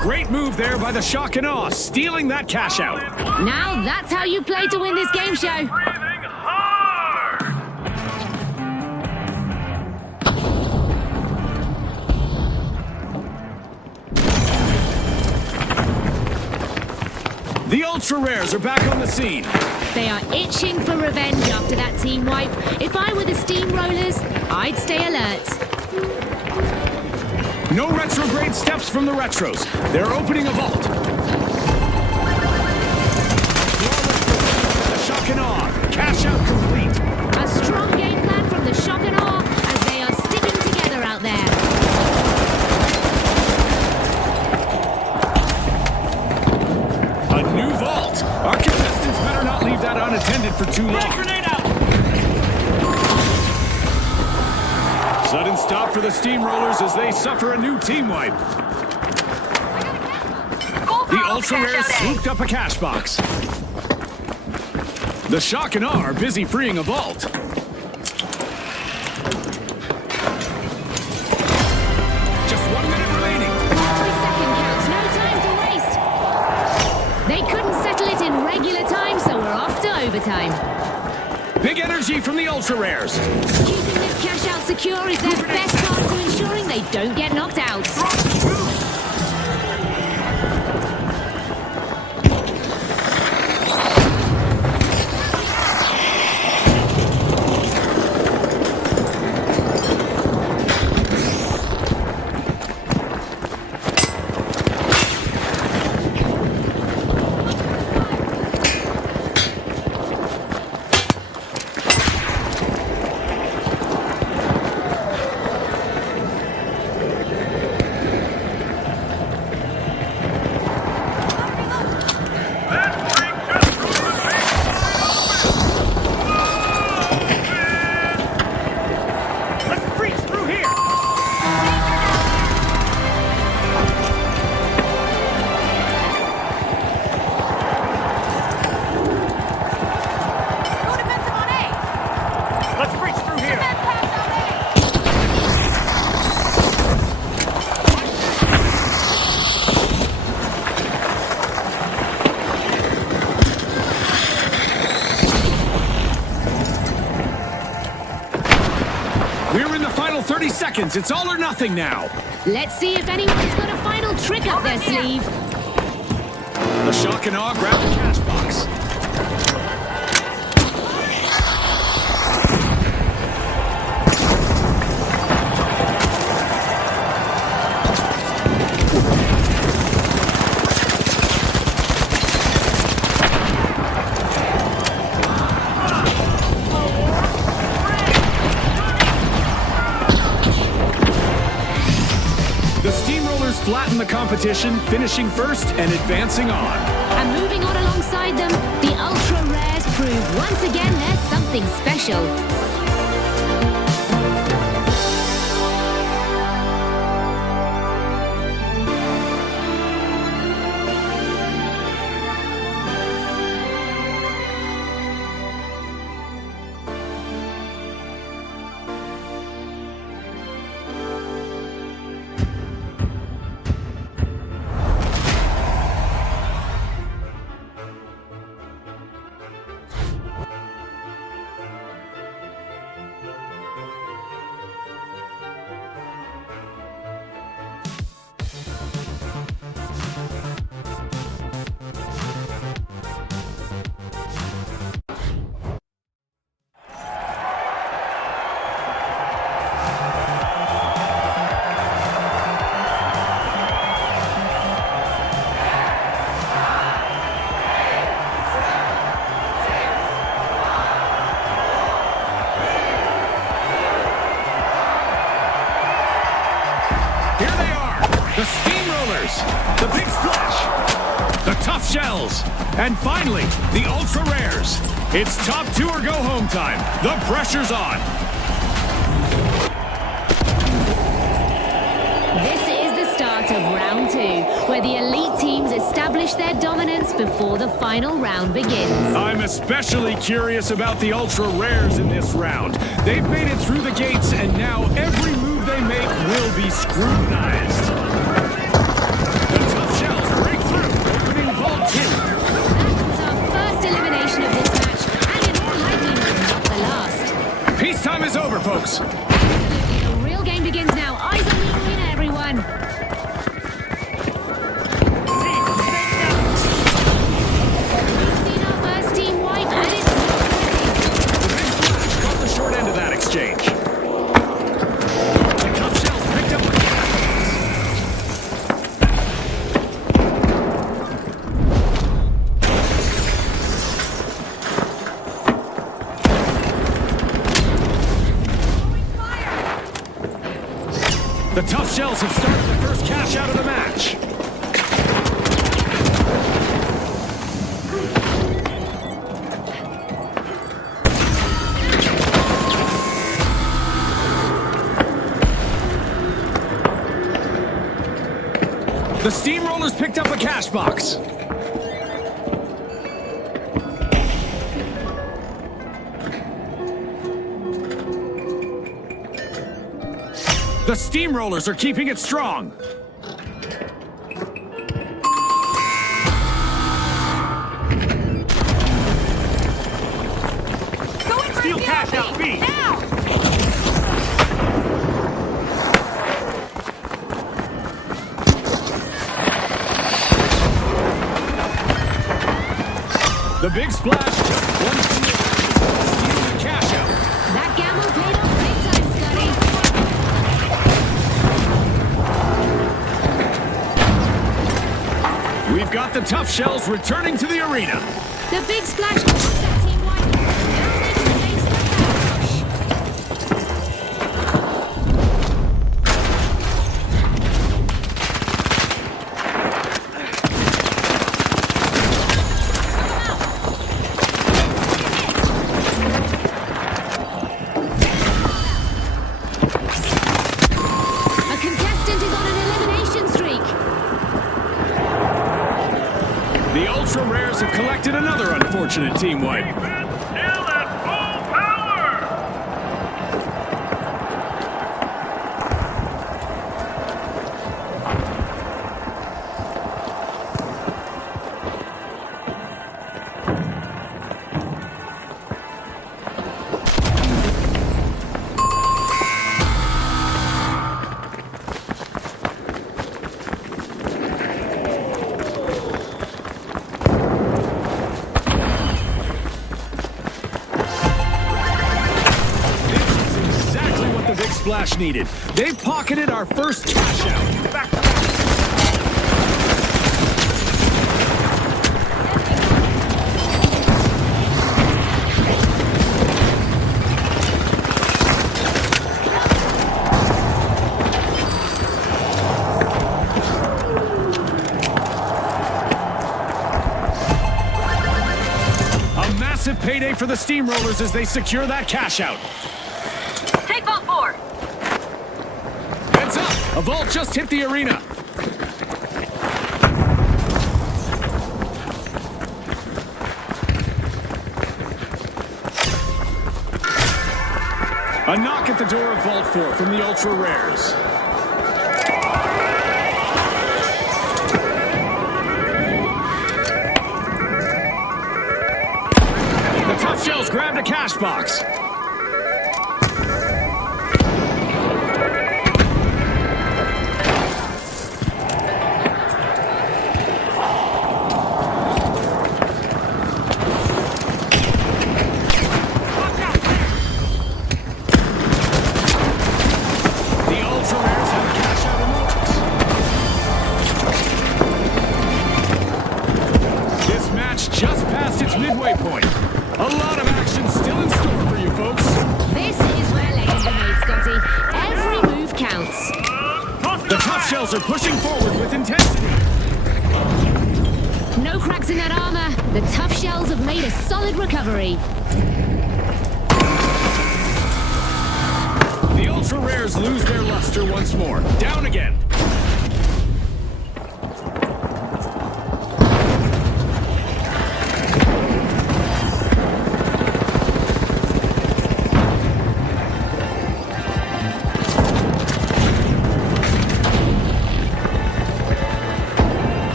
Great move there by the Shock and Awe, stealing that cash out. Now that's how you play to win this game show. Breathing hard. The Ultra Rares are back on the scene. They are itching for revenge after that team wipe. If I were the Steamrollers, I'd stay alert. No retrograde steps from the Retros. They're opening a vault. The Shock and Awe. Cash out complete. A strong game plan from the Shock and Awe as they are sticking together out there. A new vault. Our contestants better not leave that unattended for too long. Grenade out! Sudden stop for the Steamrollers as they suffer a new team wipe. The Ultra Rares swooped up a cash box. The Shock and Awe are busy freeing a vault. Just 1 minute remaining. Every second counts, no time to waste. They couldn't settle it in regular time, so we're off to overtime. Big energy from the Ultra Rares. Keeping this cash out secure is their best path to ensuring they don't get knocked out. Let's breach through here! Go defensive on A. Let's breach through here! Defend pass on A. We're in the final 30 seconds. It's all or nothing now. Let's see if anyone's got a final trick up their sleeve. The Shock and Awe grab the cash box. The Steamrollers flatten the competition, finishing first and advancing on. And moving on alongside them, the Ultra Rares prove once again they're something special. Shells. And finally, the Ultra Rares. It's top 2 or go home time. The pressure's on. This is the start of round 2, where the elite teams establish their dominance before the final round begins. I'm especially curious about the Ultra Rares in this round. They've made it through the gates, and now every move they make will be scrutinized. The Tough Shells break through, opening Vault 2. That was our first elimination of this match, and in all likelihood, not the last. Peacetime is over, folks. The real game begins now. Eyes on the arena, everyone. We've seen our first team wipe, and it's not pretty. Caught the short end of that exchange. The Tough Shells picked up a The Tough Shells have started the first cash out of the match. The Steamrollers picked up a cash box. The Steamrollers are keeping it strong. Going for Steal a cash out, penalty. B. Now! The big splash just one steal. Stealing the cash out. That gamble paid off big time, Scotty. We've got the Tough Shells returning to the arena. The big splash caused that team wipe. Now they can face the back rush. A contestant is on an elimination streak. The Ultra Rares have collected another unfortunate team wipe. Defense still at full power. Exactly what the big splash needed. They've pocketed our first cash out. Back. A massive payday for the Steamrollers as they secure that cash out. Take Vault 4. Heads up! A vault just hit the arena. A knock at the door of Vault 4 from the Ultra Rares. The Tough Shells grabbed a cash box. The Ultra Rares have a cash out in the works. This match just passed its midway point. A lot of action still in store for you folks. This is where legends are made, Scotty. Every move counts. The Tough Shells are pushing forward with intensity. No No cracks in that armor. The tough shells have made a solid recovery. The ultra rares lose their luster once more. Down again.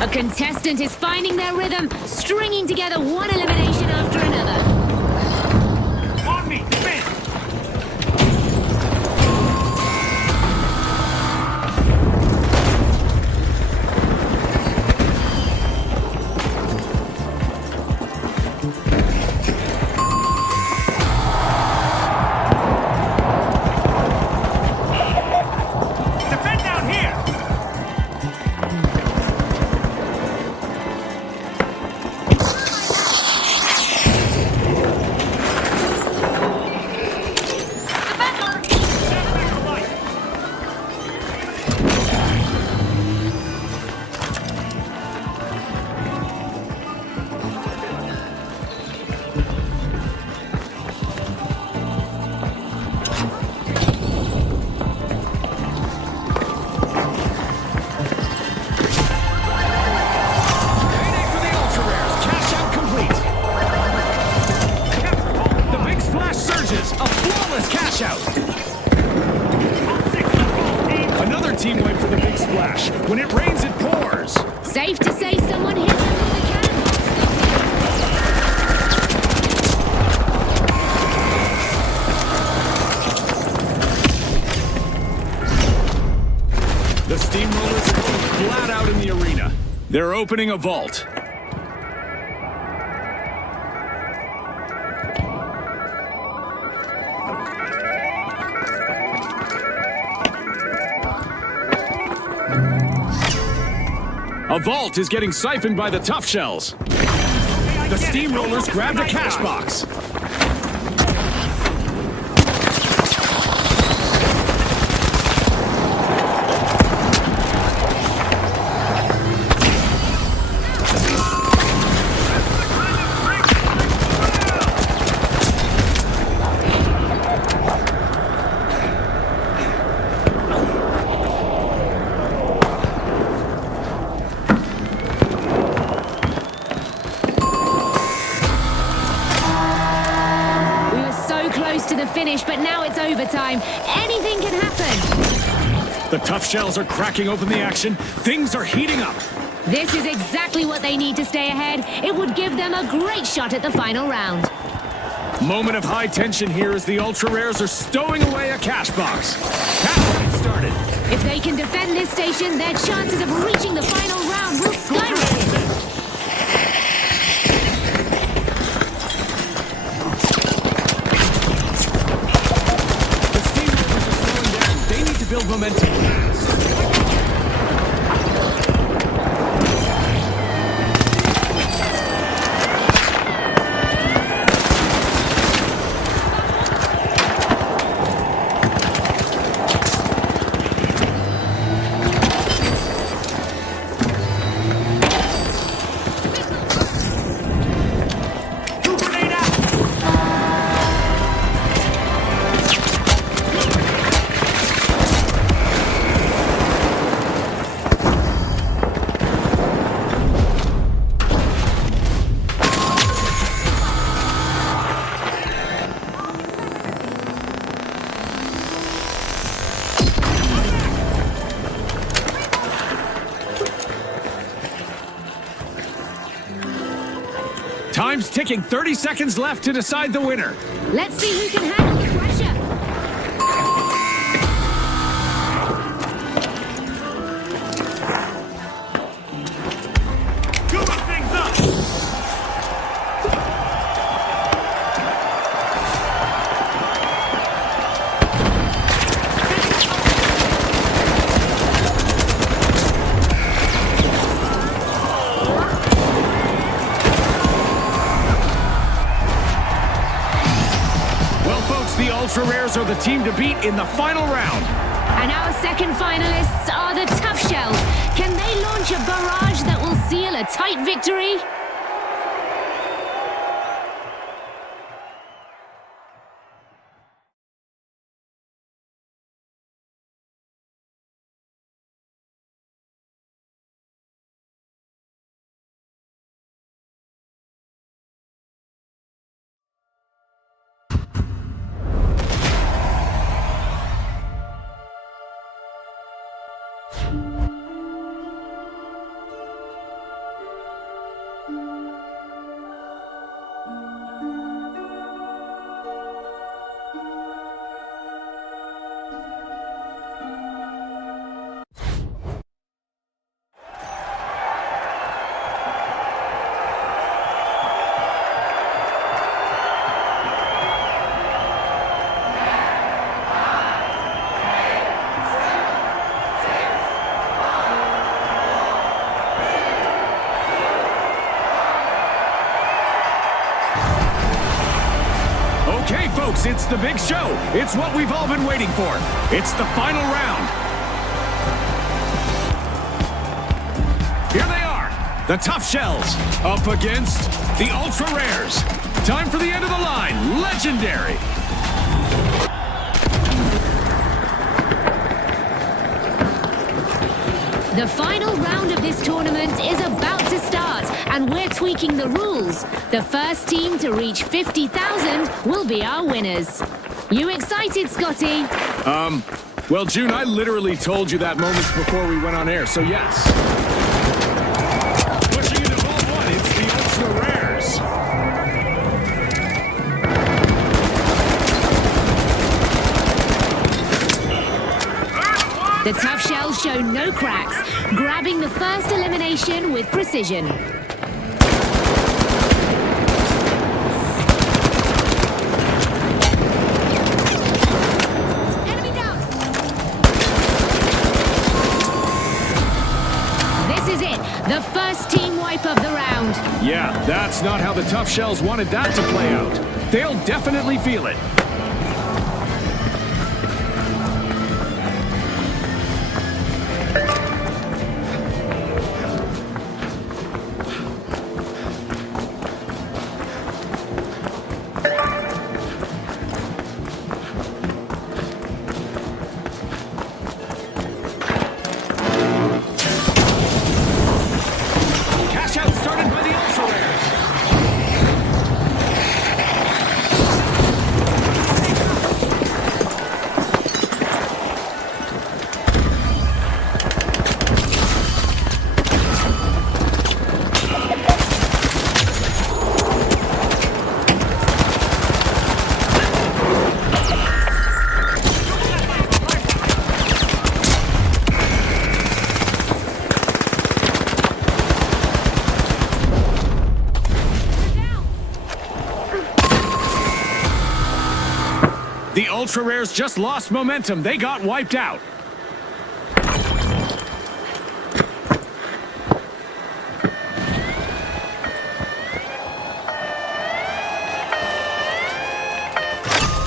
A contestant is finding their rhythm, stringing together one elimination after another. On me, defend! Defend down here! Payday for the ultra rares. Cash out complete. The big splash surges. A flawless cash out. Another team went for the big splash. When it rains, it pours. Safe to say someone hit them with a cannonball. The steamrollers are going flat out in the arena. They're opening a vault. A vault is getting siphoned by the tough shells. The steamrollers grabbed a cash box. We were so close to the finish, but now it's overtime. Anything can happen. The tough shells are cracking open the action. Things are heating up. This is exactly what they need to stay ahead. It would give them a great shot at the final round. Moment of high tension here as the ultra rares are stowing away a cash box. Cash out started. If they can defend this station, their chances of reaching the final round will skyrocket. The steamrollers are slowing down. They need to build momentum. Grenade out! Time's ticking. 30 seconds left to decide the winner. Let's see who can handle the pressure. Scooping things up! team to beat in the final round. And our second finalists are the Tough Shells. Can they launch a barrage that will seal a tight victory? Okay, folks, it's the big show. It's what we've all been waiting for. It's the final round. Here they are, the Tough Shells, up against the Ultra Rares. Time for the end of the line, legendary. The final round of this tournament is about to start, and we're tweaking the rules. The first team to reach 50,000 will be our winners. You excited, Scotty? Well, June, I literally told you that moments before we went on air, so yes. Pushing into Vault 1, it's the Ultra Rares. The Tough Shells show no cracks, grabbing the first elimination with precision. Enemy down! This is it, the first team wipe of the round. Yeah, that's not how the Tough Shells wanted that to play out. They'll definitely feel it. Cash out started by the Ultra Rares. The Ultra Rares just lost momentum. They got wiped out.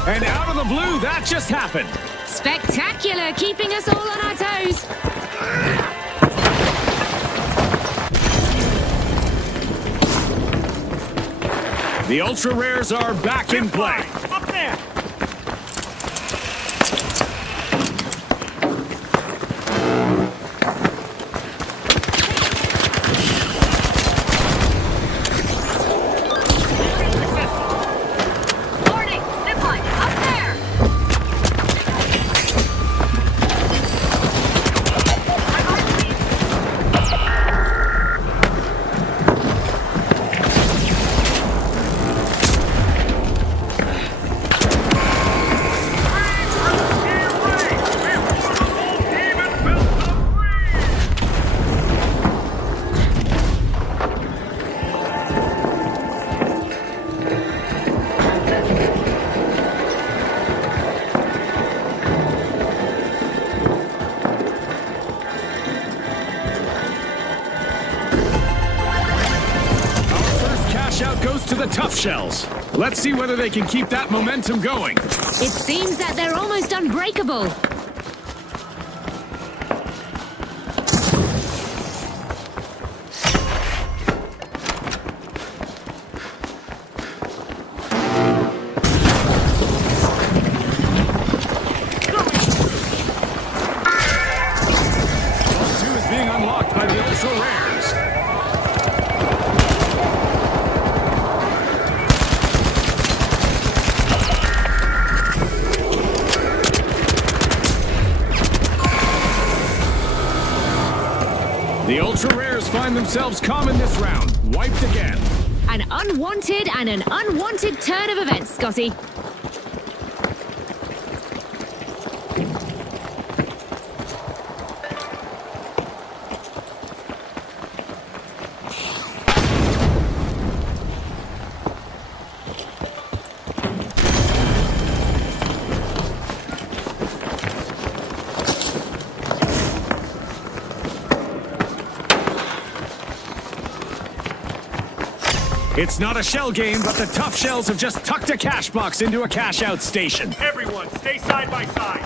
And out of the blue, that just happened. Spectacular, keeping us all on our toes. The Ultra Rares are back in play. Up there! Warning! Zipline! Up there! I'm on the lead. to the Tough Shells. Let's see whether they can keep that momentum going. It seems that they're almost unbreakable. Vault 2 is being unlocked by the Ultra Rares. The Ultra Rares find themselves calm in this round, wiped again. An unwanted and an unwanted turn of events, Scotty. It's not a shell game, but the Tough Shells have just tucked a cash box into a cash-out station. Everyone, stay side by side.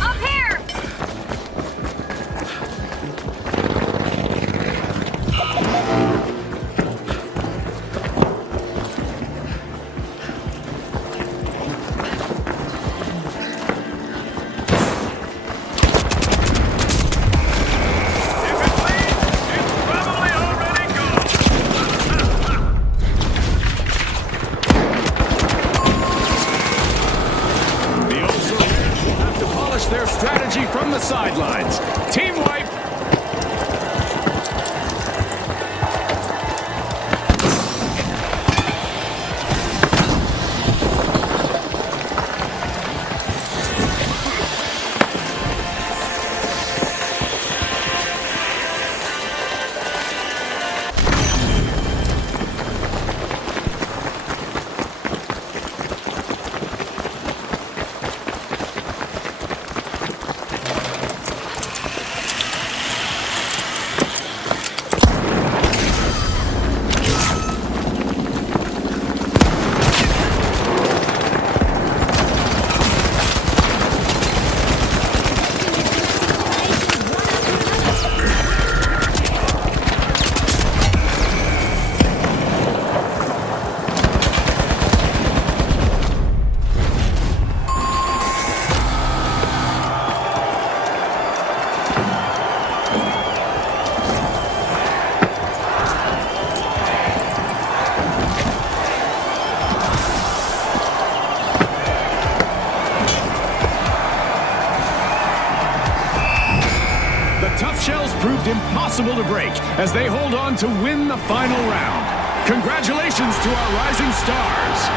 Up here! If it leads, it's probably already gone. The Ultra Rares will have to polish their strategy from the sidelines. Team wipe! Tough Shells proved impossible to break as they hold on to win the final round. Congratulations to our rising stars.